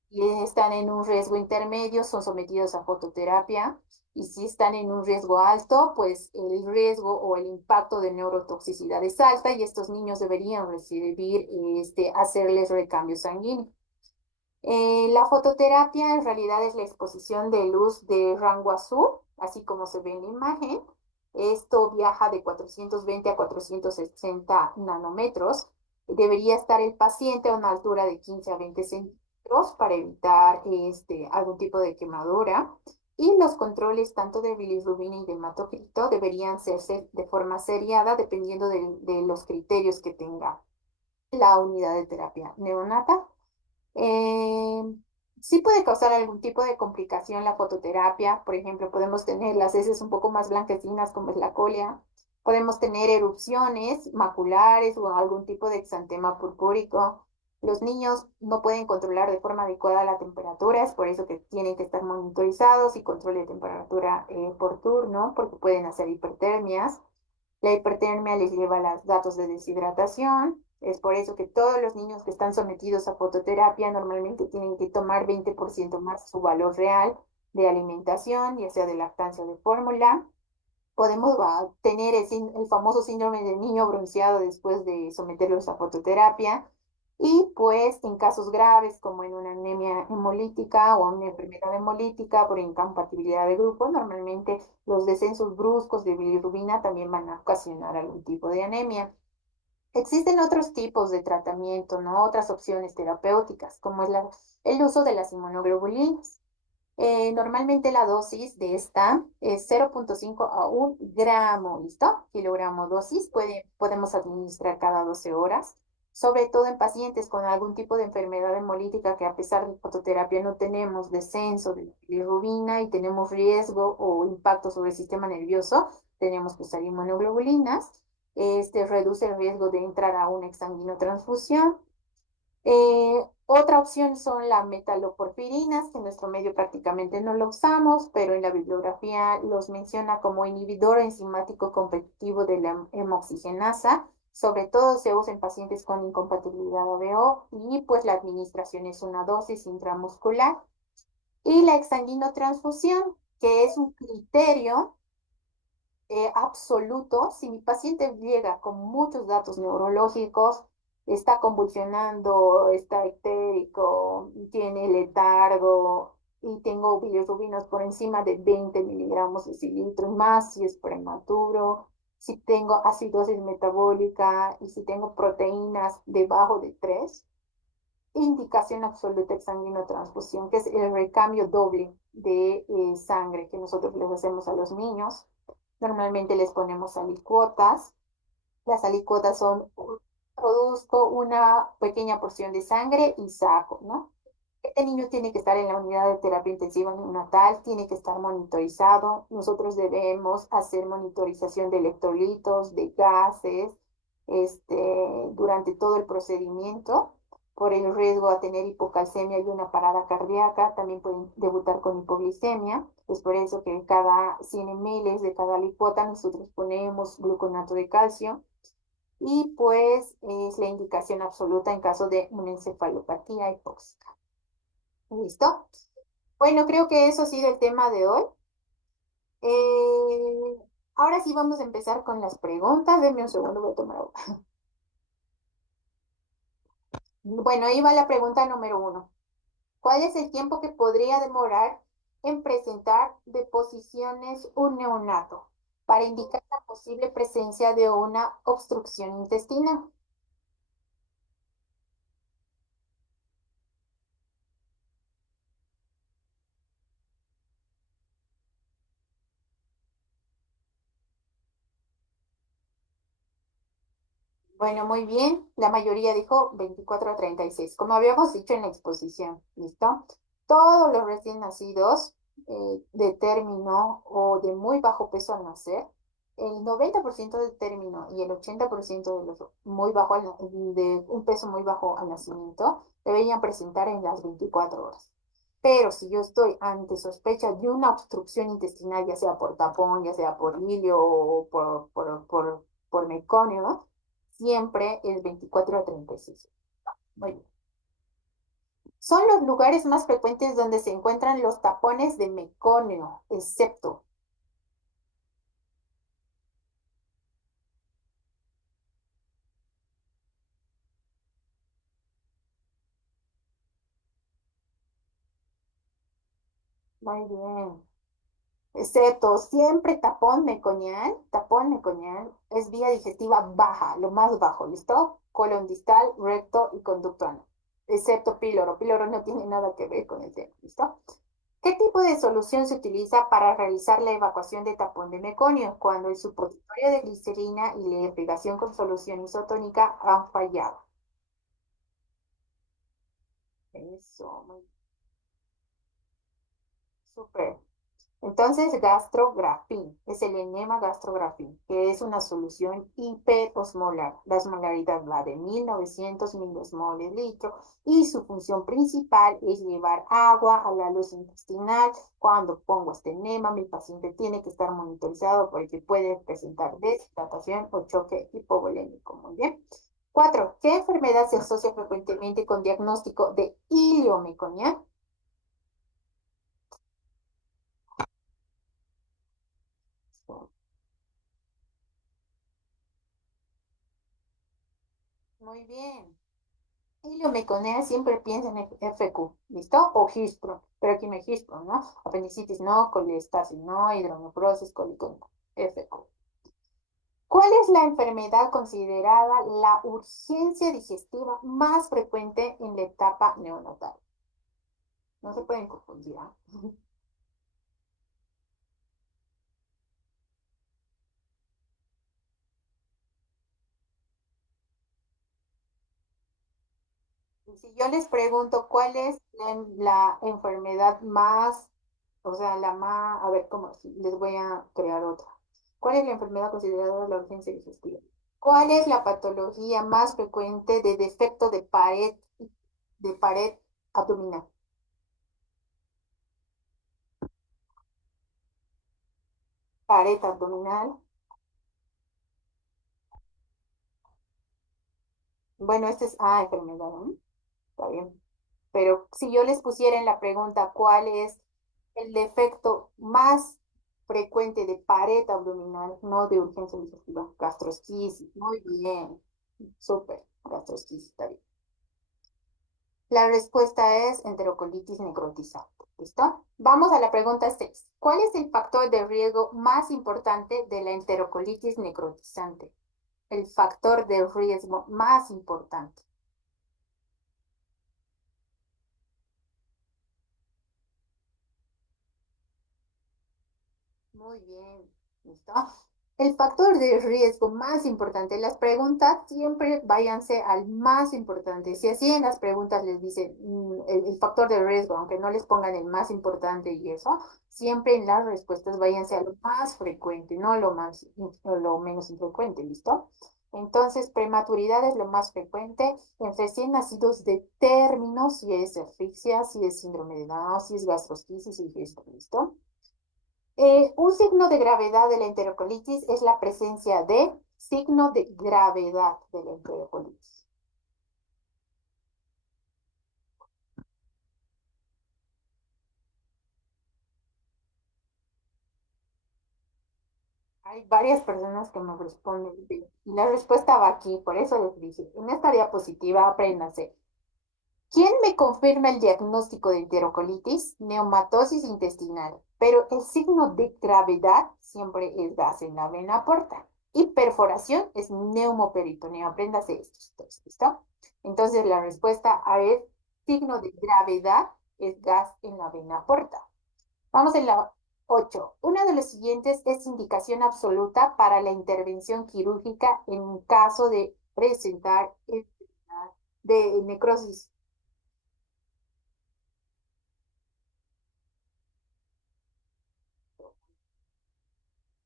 Y están en un riesgo intermedio, son sometidos a fototerapia. Y si están en un riesgo alto, pues el riesgo o el impacto de neurotoxicidad es alta y estos niños deberían recibir, hacerles recambio sanguíneo. La fototerapia en realidad es la exposición de luz de rango azul, así como se ve en la imagen. Esto viaja de 420 a 460 nanómetros. Debería estar el paciente a una altura de 15 a 20 centímetros para evitar algún tipo de quemadura. Y los controles tanto de bilirrubina y de hematocrito deberían hacerse de forma seriada dependiendo de los criterios que tenga la unidad de terapia neonata. Eh, sí puede causar algún tipo de complicación la fototerapia. Por ejemplo, podemos tener las heces un poco más blanquecinas, como es la cólera. Podemos tener erupciones maculares o algún tipo de exantema purpúrico. Los niños no pueden controlar de forma adecuada la temperatura, es por eso que tienen que estar monitorizados y control de temperatura por turno, porque pueden hacer hipertermias. La hipertermia les lleva a los datos de deshidratación. Es por eso que todos los niños que están sometidos a fototerapia normalmente tienen que tomar 20% más su valor real de alimentación, ya sea de lactancia o de fórmula. Podemos tener el famoso síndrome del niño bronceado después de someterlos a fototerapia. Y pues en casos graves como en una anemia hemolítica o una enfermedad hemolítica por incompatibilidad de grupo, normalmente los descensos bruscos de bilirrubina también van a ocasionar algún tipo de anemia. Existen otros tipos de tratamiento, ¿no? Otras opciones terapéuticas, como es el uso de las inmunoglobulinas. Normalmente la dosis de esta es 0,5 a 1 gramo, ¿listo? Kilogramo dosis, podemos administrar cada 12 horas, sobre todo en pacientes con algún tipo de enfermedad hemolítica que a pesar de fototerapia no tenemos descenso de bilirrubina y tenemos riesgo o impacto sobre el sistema nervioso, tenemos que usar inmunoglobulinas. Este reduce el riesgo de entrar a una exsanguinotransfusión. Otra opción son las metaloporfirinas, que en nuestro medio prácticamente no lo usamos, pero en la bibliografía los menciona como inhibidor enzimático competitivo de la hemoxigenasa. Sobre todo se usa en pacientes con incompatibilidad ABO y pues la administración es una dosis intramuscular. Y la exsanguinotransfusión, que es un criterio absoluto. Si mi paciente llega con muchos datos neurológicos, está convulsionando, está ictérico, tiene letargo y tengo bilirrubinas por encima de 20 miligramos de cilindro más si es prematuro, si tengo acidosis metabólica y si tengo proteínas debajo de 3, indicación absoluta exsanguinotransfusión, que es el recambio doble de sangre que nosotros les hacemos a los niños. Normalmente les ponemos alicuotas. Las alicuotas son, produzco una pequeña porción de sangre y saco, ¿no? Este niño tiene que estar en la unidad de terapia intensiva neonatal, tiene que estar monitorizado. Nosotros debemos hacer monitorización de electrolitos, de gases, durante todo el procedimiento por el riesgo a tener hipocalcemia y una parada cardíaca. También pueden debutar con hipoglicemia. Es por eso que cada 100 ml de cada licuota nosotros ponemos gluconato de calcio. Y pues es la indicación absoluta en caso de una encefalopatía hipóxica. ¿Listo? Bueno, creo que eso ha sido el tema de hoy. Eh, Ahora sí vamos a empezar con las preguntas. Denme un segundo, voy a tomar agua. Bueno, ahí va la pregunta número 1. ¿Cuál es el tiempo que podría demorar en presentar deposiciones un neonato para indicar la posible presencia de una obstrucción intestinal? Bueno, muy bien. La mayoría dijo 24 a 36, como habíamos dicho en la exposición. ¿Listo? Todos los recién nacidos de término o de muy bajo peso al nacer, el 90% de término y el 80% de los muy bajo de un peso muy bajo al nacimiento deberían presentar en las 24 horas. Pero si yo estoy ante sospecha de una obstrucción intestinal, ya sea por tapón, ya sea por hilio o por meconio, ¿no? Siempre es 24 a 36. Muy bien. Son los lugares más frecuentes donde se encuentran los tapones de meconio, excepto. Muy bien. Excepto, siempre tapón meconial es vía digestiva baja, lo más bajo, ¿listo? Colon distal, recto y conducto anal. Excepto píloro. Píloro no tiene nada que ver con el tema, ¿listo? ¿Qué tipo de solución se utiliza para realizar la evacuación de tapón de meconio cuando el supositorio de glicerina y la irrigación con solución isotónica han fallado? Eso, muy súper. Entonces, gastrografín es el enema gastrografín, que es una solución hiperosmolar. La osmolaridad va de 1900 milismoles litro y su función principal es llevar agua a la luz intestinal. Cuando pongo este enema, mi paciente tiene que estar monitorizado porque puede presentar deshidratación o choque hipovolémico. Muy bien. 4. ¿Qué enfermedad se asocia frecuentemente con diagnóstico de iliomeconía? Muy bien. Y lo meconea siempre piensa en FQ, ¿listo? O Hispro, pero aquí me Hispro, ¿no? Apendicitis no, colestasis no, hidronefrosis, cólico no, FQ. ¿Cuál es la enfermedad considerada la urgencia digestiva más frecuente en la etapa neonatal? No se pueden confundir, ¿ah? Y si yo les pregunto cuál es la enfermedad más, o sea, la más, a ver, ¿cómo? Les voy a crear otra. ¿Cuál es la enfermedad considerada la urgencia digestiva? ¿Cuál es la patología más frecuente de defecto de pared abdominal? Pared abdominal. Bueno, este es, enfermedad, ¿no? Está bien. Pero si yo les pusiera en la pregunta cuál es el defecto más frecuente de pared abdominal, no de urgencia digestiva, gastrosquisis. Muy bien. Súper. Gastrosquisis, está bien. La respuesta es enterocolitis necrotizante. ¿Listo? Vamos a la pregunta 6. ¿Cuál es el factor de riesgo más importante de la enterocolitis necrotizante? El factor de riesgo más importante. Muy bien, ¿listo? El factor de riesgo más importante, las preguntas siempre váyanse al más importante. Si así en las preguntas les dicen el factor de riesgo, aunque no les pongan el más importante y eso, siempre en las respuestas váyanse a lo más frecuente, no lo más, lo menos infrecuente, ¿listo? Entonces, prematuridad es lo más frecuente en recién nacidos de término, si es asfixia, si es síndrome de Down, si es gastrosquisis y esto, ¿listo? Un signo de gravedad de la enterocolitis es la presencia de signo de gravedad de la enterocolitis. Hay varias personas que me responden bien. Y la respuesta va aquí, por eso les dije, en esta diapositiva apréndanse. ¿Quién me confirma el diagnóstico de enterocolitis? Neumatosis intestinal, pero el signo de gravedad siempre es gas en la vena porta. Y perforación es neumoperitoneo. Apréndase estos dos, ¿listo? Entonces la respuesta a es signo de gravedad es gas en la vena porta. Vamos en la 8. Una de los siguientes es indicación absoluta para la intervención quirúrgica en caso de presentar enfermedad de necrosis.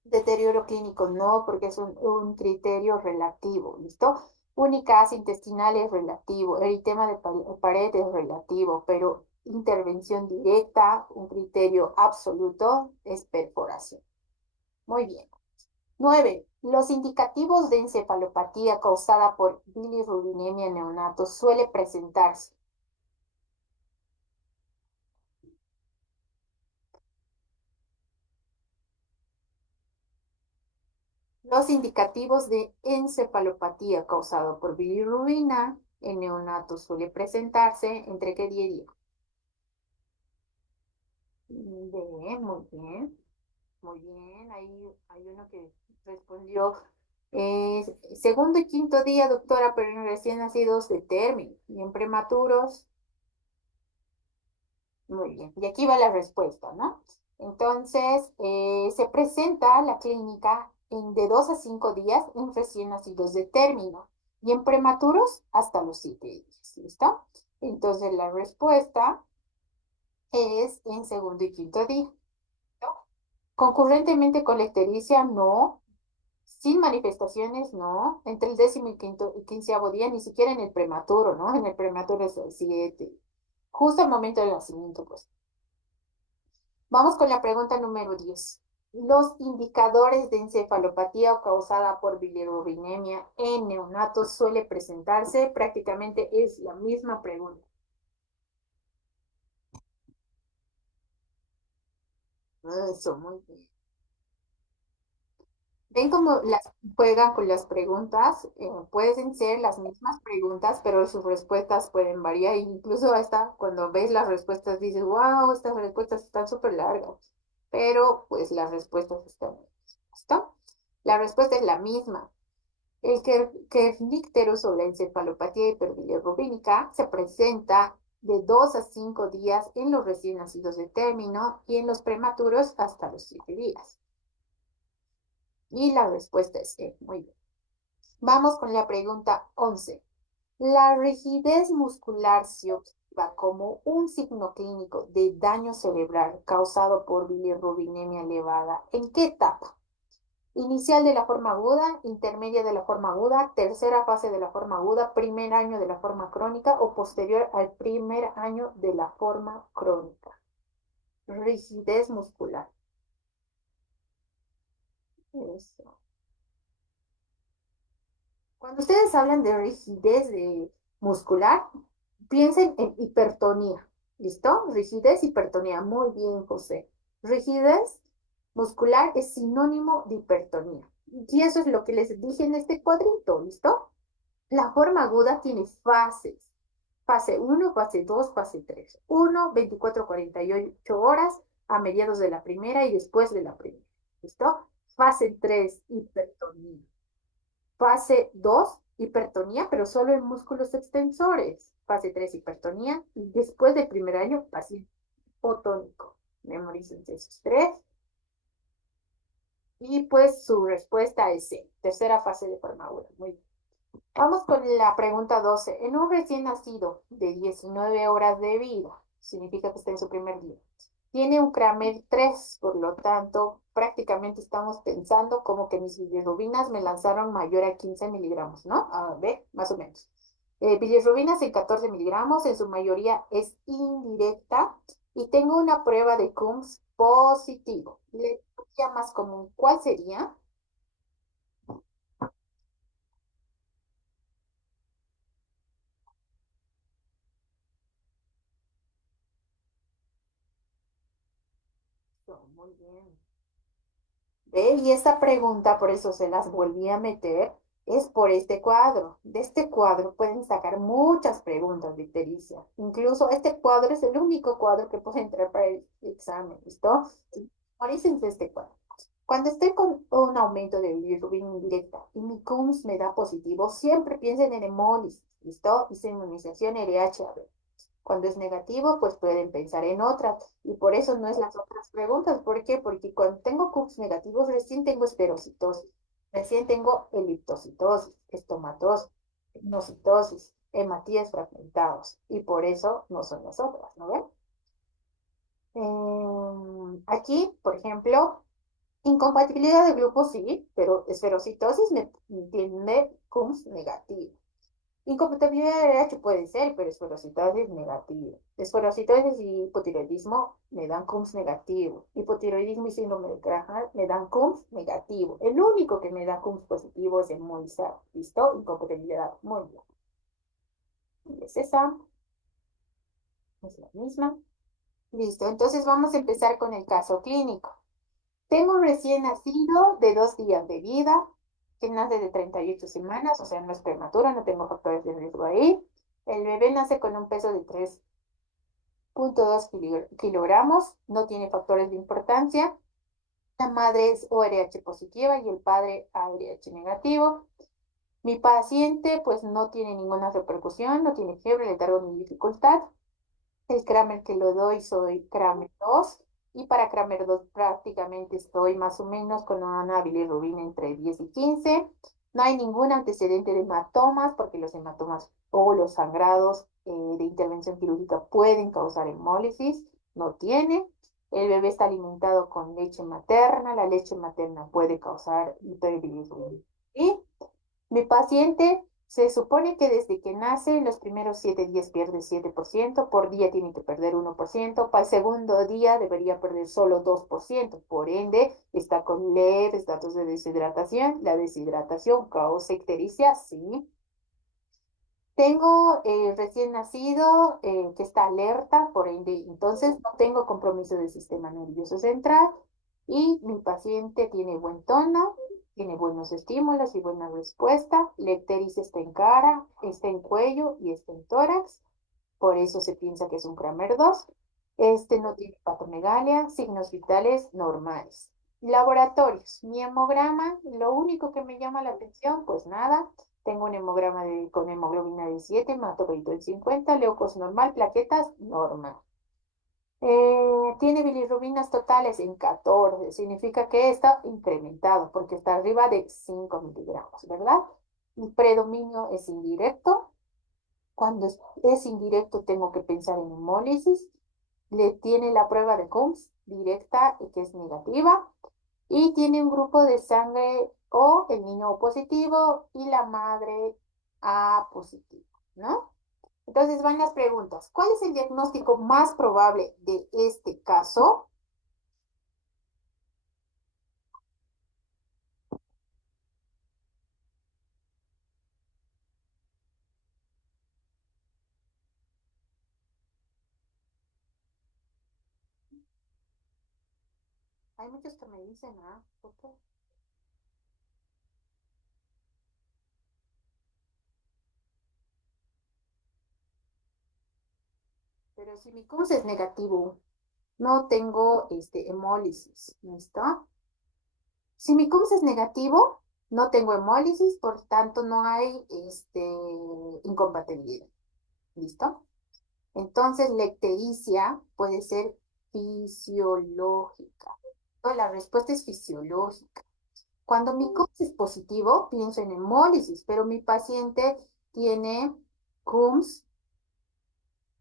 Deterioro clínico no, porque es un criterio relativo, ¿listo? Única asa intestinal es relativo, eritema de pared es relativo, pero intervención directa, un criterio absoluto es perforación. Muy bien. 9. Los indicativos de encefalopatía causada por bilirrubinemia en neonatos suele presentarse. Los indicativos de encefalopatía causada por bilirrubina en neonatos suele presentarse entre qué día y día. Bien, muy bien, muy bien. Ahí hay uno que respondió eh, segundo y quinto día, doctora, pero en recién nacidos de término y en prematuros. Muy bien, y aquí va la respuesta, ¿no? Entonces, se presenta la clínica de 2 a 5 días en recién nacidos de término y en prematuros hasta los 7 días, ¿listo? Entonces, la respuesta es en segundo y quinto día, ¿no? Concurrentemente con la ictericia, no. Sin manifestaciones, no. Entre el décimo y quinceavo día, ni siquiera en el prematuro, ¿no? En el prematuro es el 7. Justo al momento del nacimiento, pues. Vamos con la pregunta número 10. Los indicadores de encefalopatía causada por bilirrubinemia en neonatos suele presentarse, prácticamente es la misma pregunta. Eso, muy bien. ¿Ven cómo las juegan con las preguntas? Pueden ser las mismas preguntas, pero sus respuestas pueden variar. Incluso hasta cuando ves las respuestas dices, wow, estas respuestas están súper largas. Pero pues las respuestas están. ¿Listo? La respuesta es la misma. El kernicterus o la encefalopatía hiperbilirrubínica se presenta de 2 a 5 días en los recién nacidos de término y en los prematuros hasta los 7 días. Y la respuesta es C. Muy bien. Vamos con la pregunta 11. La rigidez muscular se observa como un signo clínico de daño cerebral causado por bilirrubinemia elevada. ¿En qué etapa? Inicial de la forma aguda, intermedia de la forma aguda, tercera fase de la forma aguda, primer año de la forma crónica o posterior al primer año de la forma crónica. Rigidez muscular. Eso. Cuando ustedes hablan de rigidez muscular, piensen en hipertonía. ¿Listo? Rigidez, hipertonía. Muy bien, José. Rigidez muscular es sinónimo de hipertonía. Y eso es lo que les dije en este cuadrito. ¿Listo? La forma aguda tiene fases. Fase uno, fase 2, fase 3. 1, 24 a 48 horas a mediados de la primera y después de la primera. ¿Listo? Fase 3, hipertonía. Fase 2, hipertonía, pero solo en músculos extensores. Fase 3, hipertonía. Y después del primer año, paciente hipotónico. Memorícense esos tres. Y pues su respuesta es C. Tercera fase de forma aguda. Muy bien. Vamos con la pregunta 12. En un recién nacido de 19 horas de vida, significa que está en su primer día, tiene un Kramer 3, por lo tanto, prácticamente estamos pensando como que mis bilirrubinas me lanzaron mayor a 15 miligramos, ¿no? A ver, más o menos. Bilirrubinas en 14 miligramos, en su mayoría es indirecta, y tengo una prueba de Coombs positivo. La etiología más común, ¿cuál sería? Muy bien. ¿Ve? Y esta pregunta, por eso se las volví a meter, es por este cuadro. De este cuadro pueden sacar muchas preguntas de ictericia. Incluso este cuadro es el único cuadro que puede entrar para el examen, ¿listo? Memorícense este cuadro. Cuando estoy con un aumento de bilirrubina indirecta y mi Coombs me da positivo, siempre piensen en hemólisis, ¿listo? Y su inmunización RH-AB. Cuando es negativo, pues pueden pensar en otras. Y por eso no es las otras preguntas. ¿Por qué? Porque cuando tengo CUPS negativos, recién tengo esferocitosis, recién tengo eliptocitosis, estomatosis, nocitosis, hematíes fragmentados. Y por eso no son las otras, ¿no ven? Aquí, por ejemplo, incompatibilidad de grupos sí, pero esferocitosis me tiene CUPS negativo. Incompatibilidad de RH puede ser, pero esferocitosis negativa. Esferocitosis y hipotiroidismo me dan CUMS negativo. Hipotiroidismo y síndrome de Graham me dan CUMS negativo. El único que me da CUMS positivo es el Moisar. ¿Listo? Incompatibilidad. Muy bien. Y es esa. Es la misma. Listo. Entonces vamos a empezar con el caso clínico. Tengo un recién nacido de 2 días de vida, que nace de 38 semanas, o sea, no es prematuro, no tengo factores de riesgo ahí. El bebé nace con un peso de 3,2 kilogramos, no tiene factores de importancia. La madre es ORH positiva y el padre ARH negativo. Mi paciente pues no tiene ninguna repercusión, no tiene fiebre, letargo ni dificultad. El Kramer que lo doy soy Kramer 2 y para Kramer 2 prácticamente estoy más o menos con una bilirrubina entre 10 y 15. No hay ningún antecedente de hematomas porque los hematomas o los sangrados de intervención quirúrgica pueden causar hemólisis. No tiene. El bebé está alimentado con leche materna. La leche materna puede causar hiperbilirrubina. Y mi paciente se supone que desde que nace, en los primeros 7 días pierde 7%, por día tiene que perder 1%, para el segundo día debería perder solo 2%, por ende está con leves datos de deshidratación. La deshidratación causa ictericia, sí. Tengo recién nacido que está alerta, por ende, entonces no tengo compromiso del sistema nervioso central y mi paciente tiene buen tono, tiene buenos estímulos y buena respuesta. La ictericia está en cara, está en cuello y está en tórax, por eso se piensa que es un Kramer 2. Este no tiene patomegalia, signos vitales normales. Laboratorios, mi hemograma, lo único que me llama la atención, pues nada, tengo un hemograma con hemoglobina de 7, hematocrito de 50, leucos normal, plaquetas normal. Tiene bilirrubinas totales en 14, significa que está incrementado porque está arriba de 5 miligramos, ¿verdad? El predominio es indirecto. Cuando es indirecto tengo que pensar en hemólisis. Le tiene la prueba de Coombs directa y que es negativa. Y tiene un grupo de sangre O, el niño O positivo, y la madre A positivo, ¿no? Entonces van las preguntas. ¿Cuál es el diagnóstico más probable de este caso? Hay muchos que me dicen, ah, ¿por qué? Pero si mi CUMS es negativo, no tengo hemólisis, ¿listo? Si mi CUMS es negativo, no tengo hemólisis, por tanto no hay incompatibilidad, ¿listo? Entonces, la ictericia puede ser fisiológica. La respuesta es fisiológica. Cuando mi CUMS es positivo, pienso en hemólisis, pero mi paciente tiene CUMS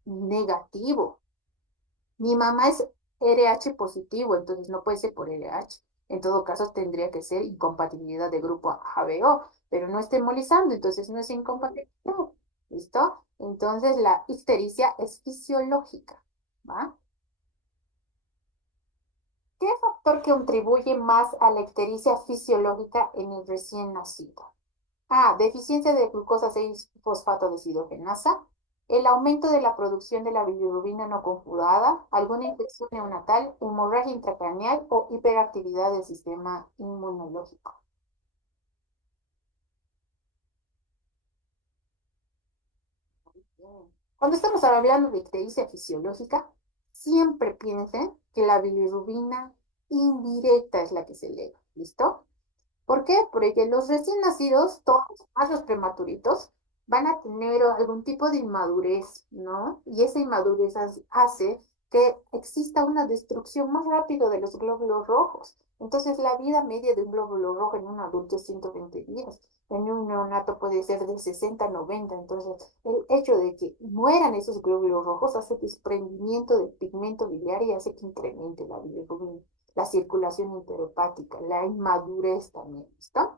negativo. Mi mamá es RH positivo, entonces no puede ser por RH. En todo caso, tendría que ser incompatibilidad de grupo HBO, pero no está hemolizando, entonces no es incompatibilidad. ¿Listo? Entonces la ictericia es fisiológica. ¿Va? ¿Qué factor contribuye más a la ictericia fisiológica en el recién nacido? A. Deficiencia de glucosa 6-fosfato deshidrogenasa. El aumento de la producción de la bilirrubina no conjugada, alguna infección neonatal, hemorragia intracraneal o hiperactividad del sistema inmunológico. Cuando estamos hablando de ictericia fisiológica, siempre piensen que la bilirrubina indirecta es la que se eleva. ¿Listo? ¿Por qué? Porque los recién nacidos, todos, más los prematuritos, van a tener algún tipo de inmadurez, ¿no? Y esa inmadurez hace que exista una destrucción más rápida de los glóbulos rojos. Entonces, la vida media de un glóbulo rojo en un adulto es 120 días. En un neonato puede ser de 60 a 90. Entonces, el hecho de que mueran esos glóbulos rojos hace desprendimiento de pigmento biliar y hace que incremente la bilirrubina, la circulación enteropática, la inmadurez también, ¿está?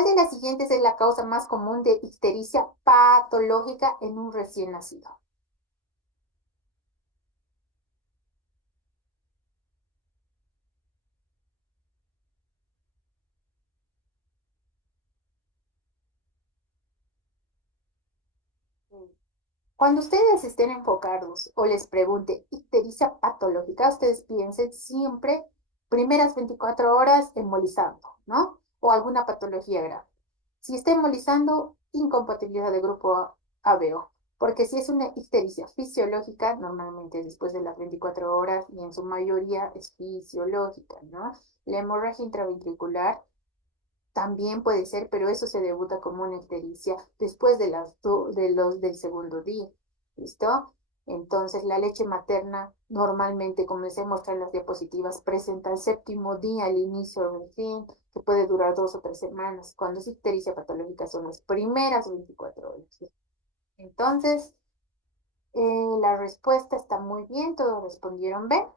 ¿Cuál de las siguientes es la causa más común de ictericia patológica en un recién nacido? Cuando ustedes estén enfocados o les pregunte ictericia patológica, ustedes piensen siempre primeras 24 horas embolizando, ¿no? O alguna patología grave. Si está embolizando, incompatibilidad de grupo ABO. Porque si es una ictericia fisiológica, normalmente después de las 24 horas y en su mayoría es fisiológica, ¿no? La hemorragia intraventricular también puede ser, pero eso se debuta como una ictericia después del segundo día. ¿Listo? Entonces, la leche materna normalmente, como les he mostrado en las diapositivas, presenta el séptimo día, al inicio o el fin, que puede durar 2 o 3 semanas. Cuando es ictericia patológica son las primeras 24 horas. Entonces, la respuesta está muy bien, todos respondieron B.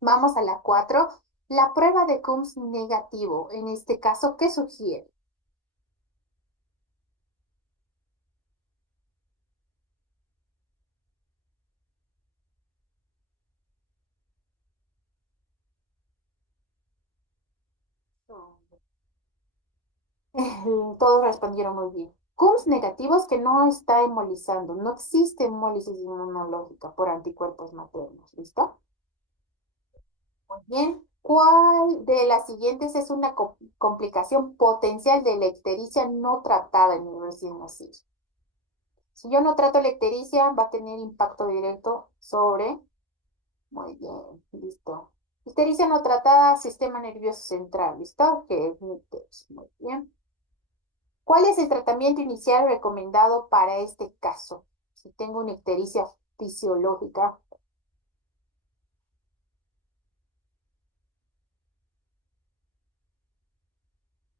Vamos a la 4. La prueba de Coombs negativo, en este caso, ¿qué sugiere? Todos respondieron muy bien. Coombs negativos que no está hemolizando. No existe hemólisis inmunológica por anticuerpos maternos. ¿Listo? Muy bien. ¿Cuál de las siguientes es una complicación potencial de la ictericia no tratada en el recién nacido? Si yo no trato la ictericia, va a tener impacto directo sobre. Muy bien, listo. Ictericia no tratada, sistema nervioso central, ¿listo? Que es muy bien. ¿Cuál es el tratamiento inicial recomendado para este caso? Si tengo una ictericia fisiológica.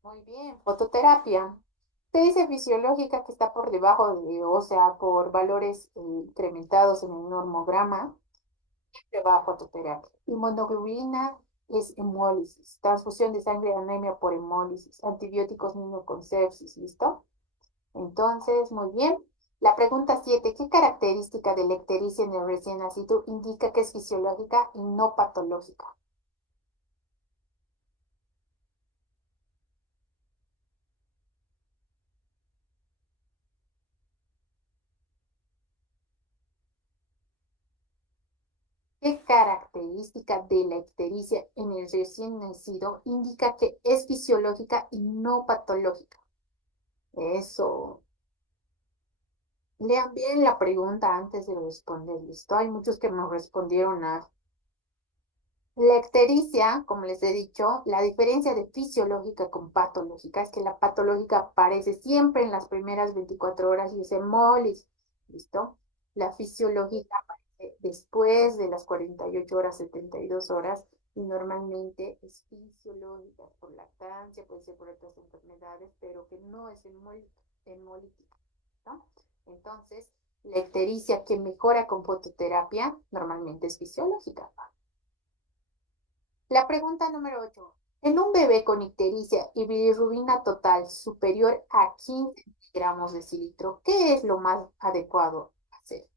Muy bien, fototerapia. Ictericia fisiológica que está por debajo de, o sea, por valores incrementados en el normograma, siempre va a fototerapia. Inmunoglobulina es hemólisis. Transfusión de sangre, anemia por hemólisis. Antibióticos niño con sepsis, ¿listo? Entonces, muy bien. La pregunta 7: ¿qué característica de la ictericia en el recién nacido indica que es fisiológica y no patológica? ¿Qué característica de la ictericia en el recién nacido indica que es fisiológica y no patológica? Eso. Lean bien la pregunta antes de responder. ¿Listo? Hay muchos que me respondieron a la ictericia, como les he dicho, la diferencia de fisiológica con patológica es que la patológica aparece siempre en las primeras 24 horas y es hemólisis. ¿Listo? La fisiológica aparece después de las 48 horas, 72 horas y normalmente es fisiológica por lactancia, puede ser por otras enfermedades, pero que no es hemolítica. ¿No? Entonces, la ictericia que mejora con fototerapia normalmente es fisiológica. La pregunta número 8. En un bebé con ictericia y bilirrubina total superior a 15 gramos de cilitro, ¿qué es lo más adecuado hacer?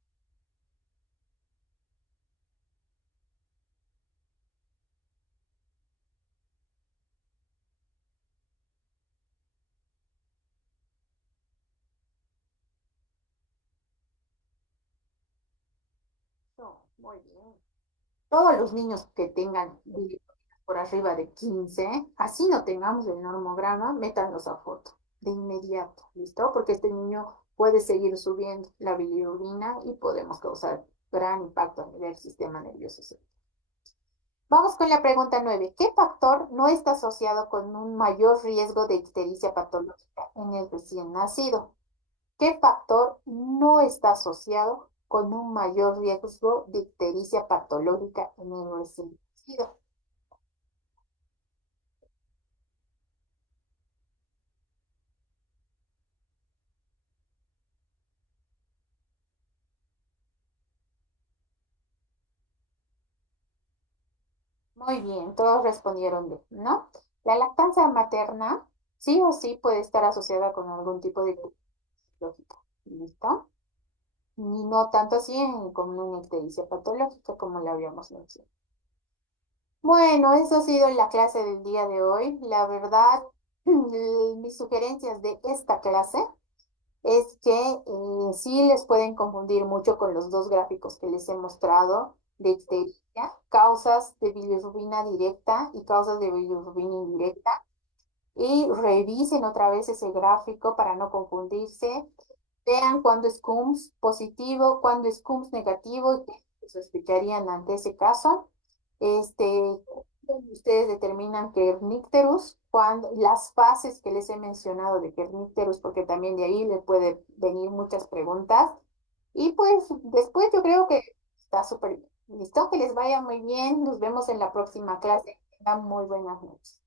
No, muy bien. Todos los niños que tengan bilirrubina por arriba de 15, así no tengamos el normograma, métanlos a foto de inmediato, ¿listo? Porque este niño puede seguir subiendo la bilirrubina y podemos causar gran impacto a nivel del sistema nervioso central. Vamos con la pregunta 9. ¿Qué factor no está asociado con un mayor riesgo de ictericia patológica en el recién nacido? ¿Qué factor no está asociado con un mayor riesgo de ictericia patológica en el recién nacido? Muy bien, todos respondieron bien, ¿no? La lactancia materna sí o sí puede estar asociada con algún tipo de lógica. ¿Listo? Y no tanto así con una ictericia patológica como la habíamos mencionado. Bueno, eso ha sido la clase del día de hoy. La verdad, mis sugerencias de esta clase es que sí les pueden confundir mucho con los dos gráficos que les he mostrado de ictericia, causas de bilirrubina directa y causas de bilirrubina indirecta. Y revisen otra vez ese gráfico para no confundirse. Vean cuándo es CUMS positivo, cuándo es CUMS negativo y qué sospecharían ante ese caso. Ustedes determinan Kernicterus, cuando, las fases que les he mencionado de Kernicterus, porque también de ahí les puede venir muchas preguntas. Y pues después yo creo que está súper bien. Listo, que les vaya muy bien. Nos vemos en la próxima clase. Tengan muy buenas noches.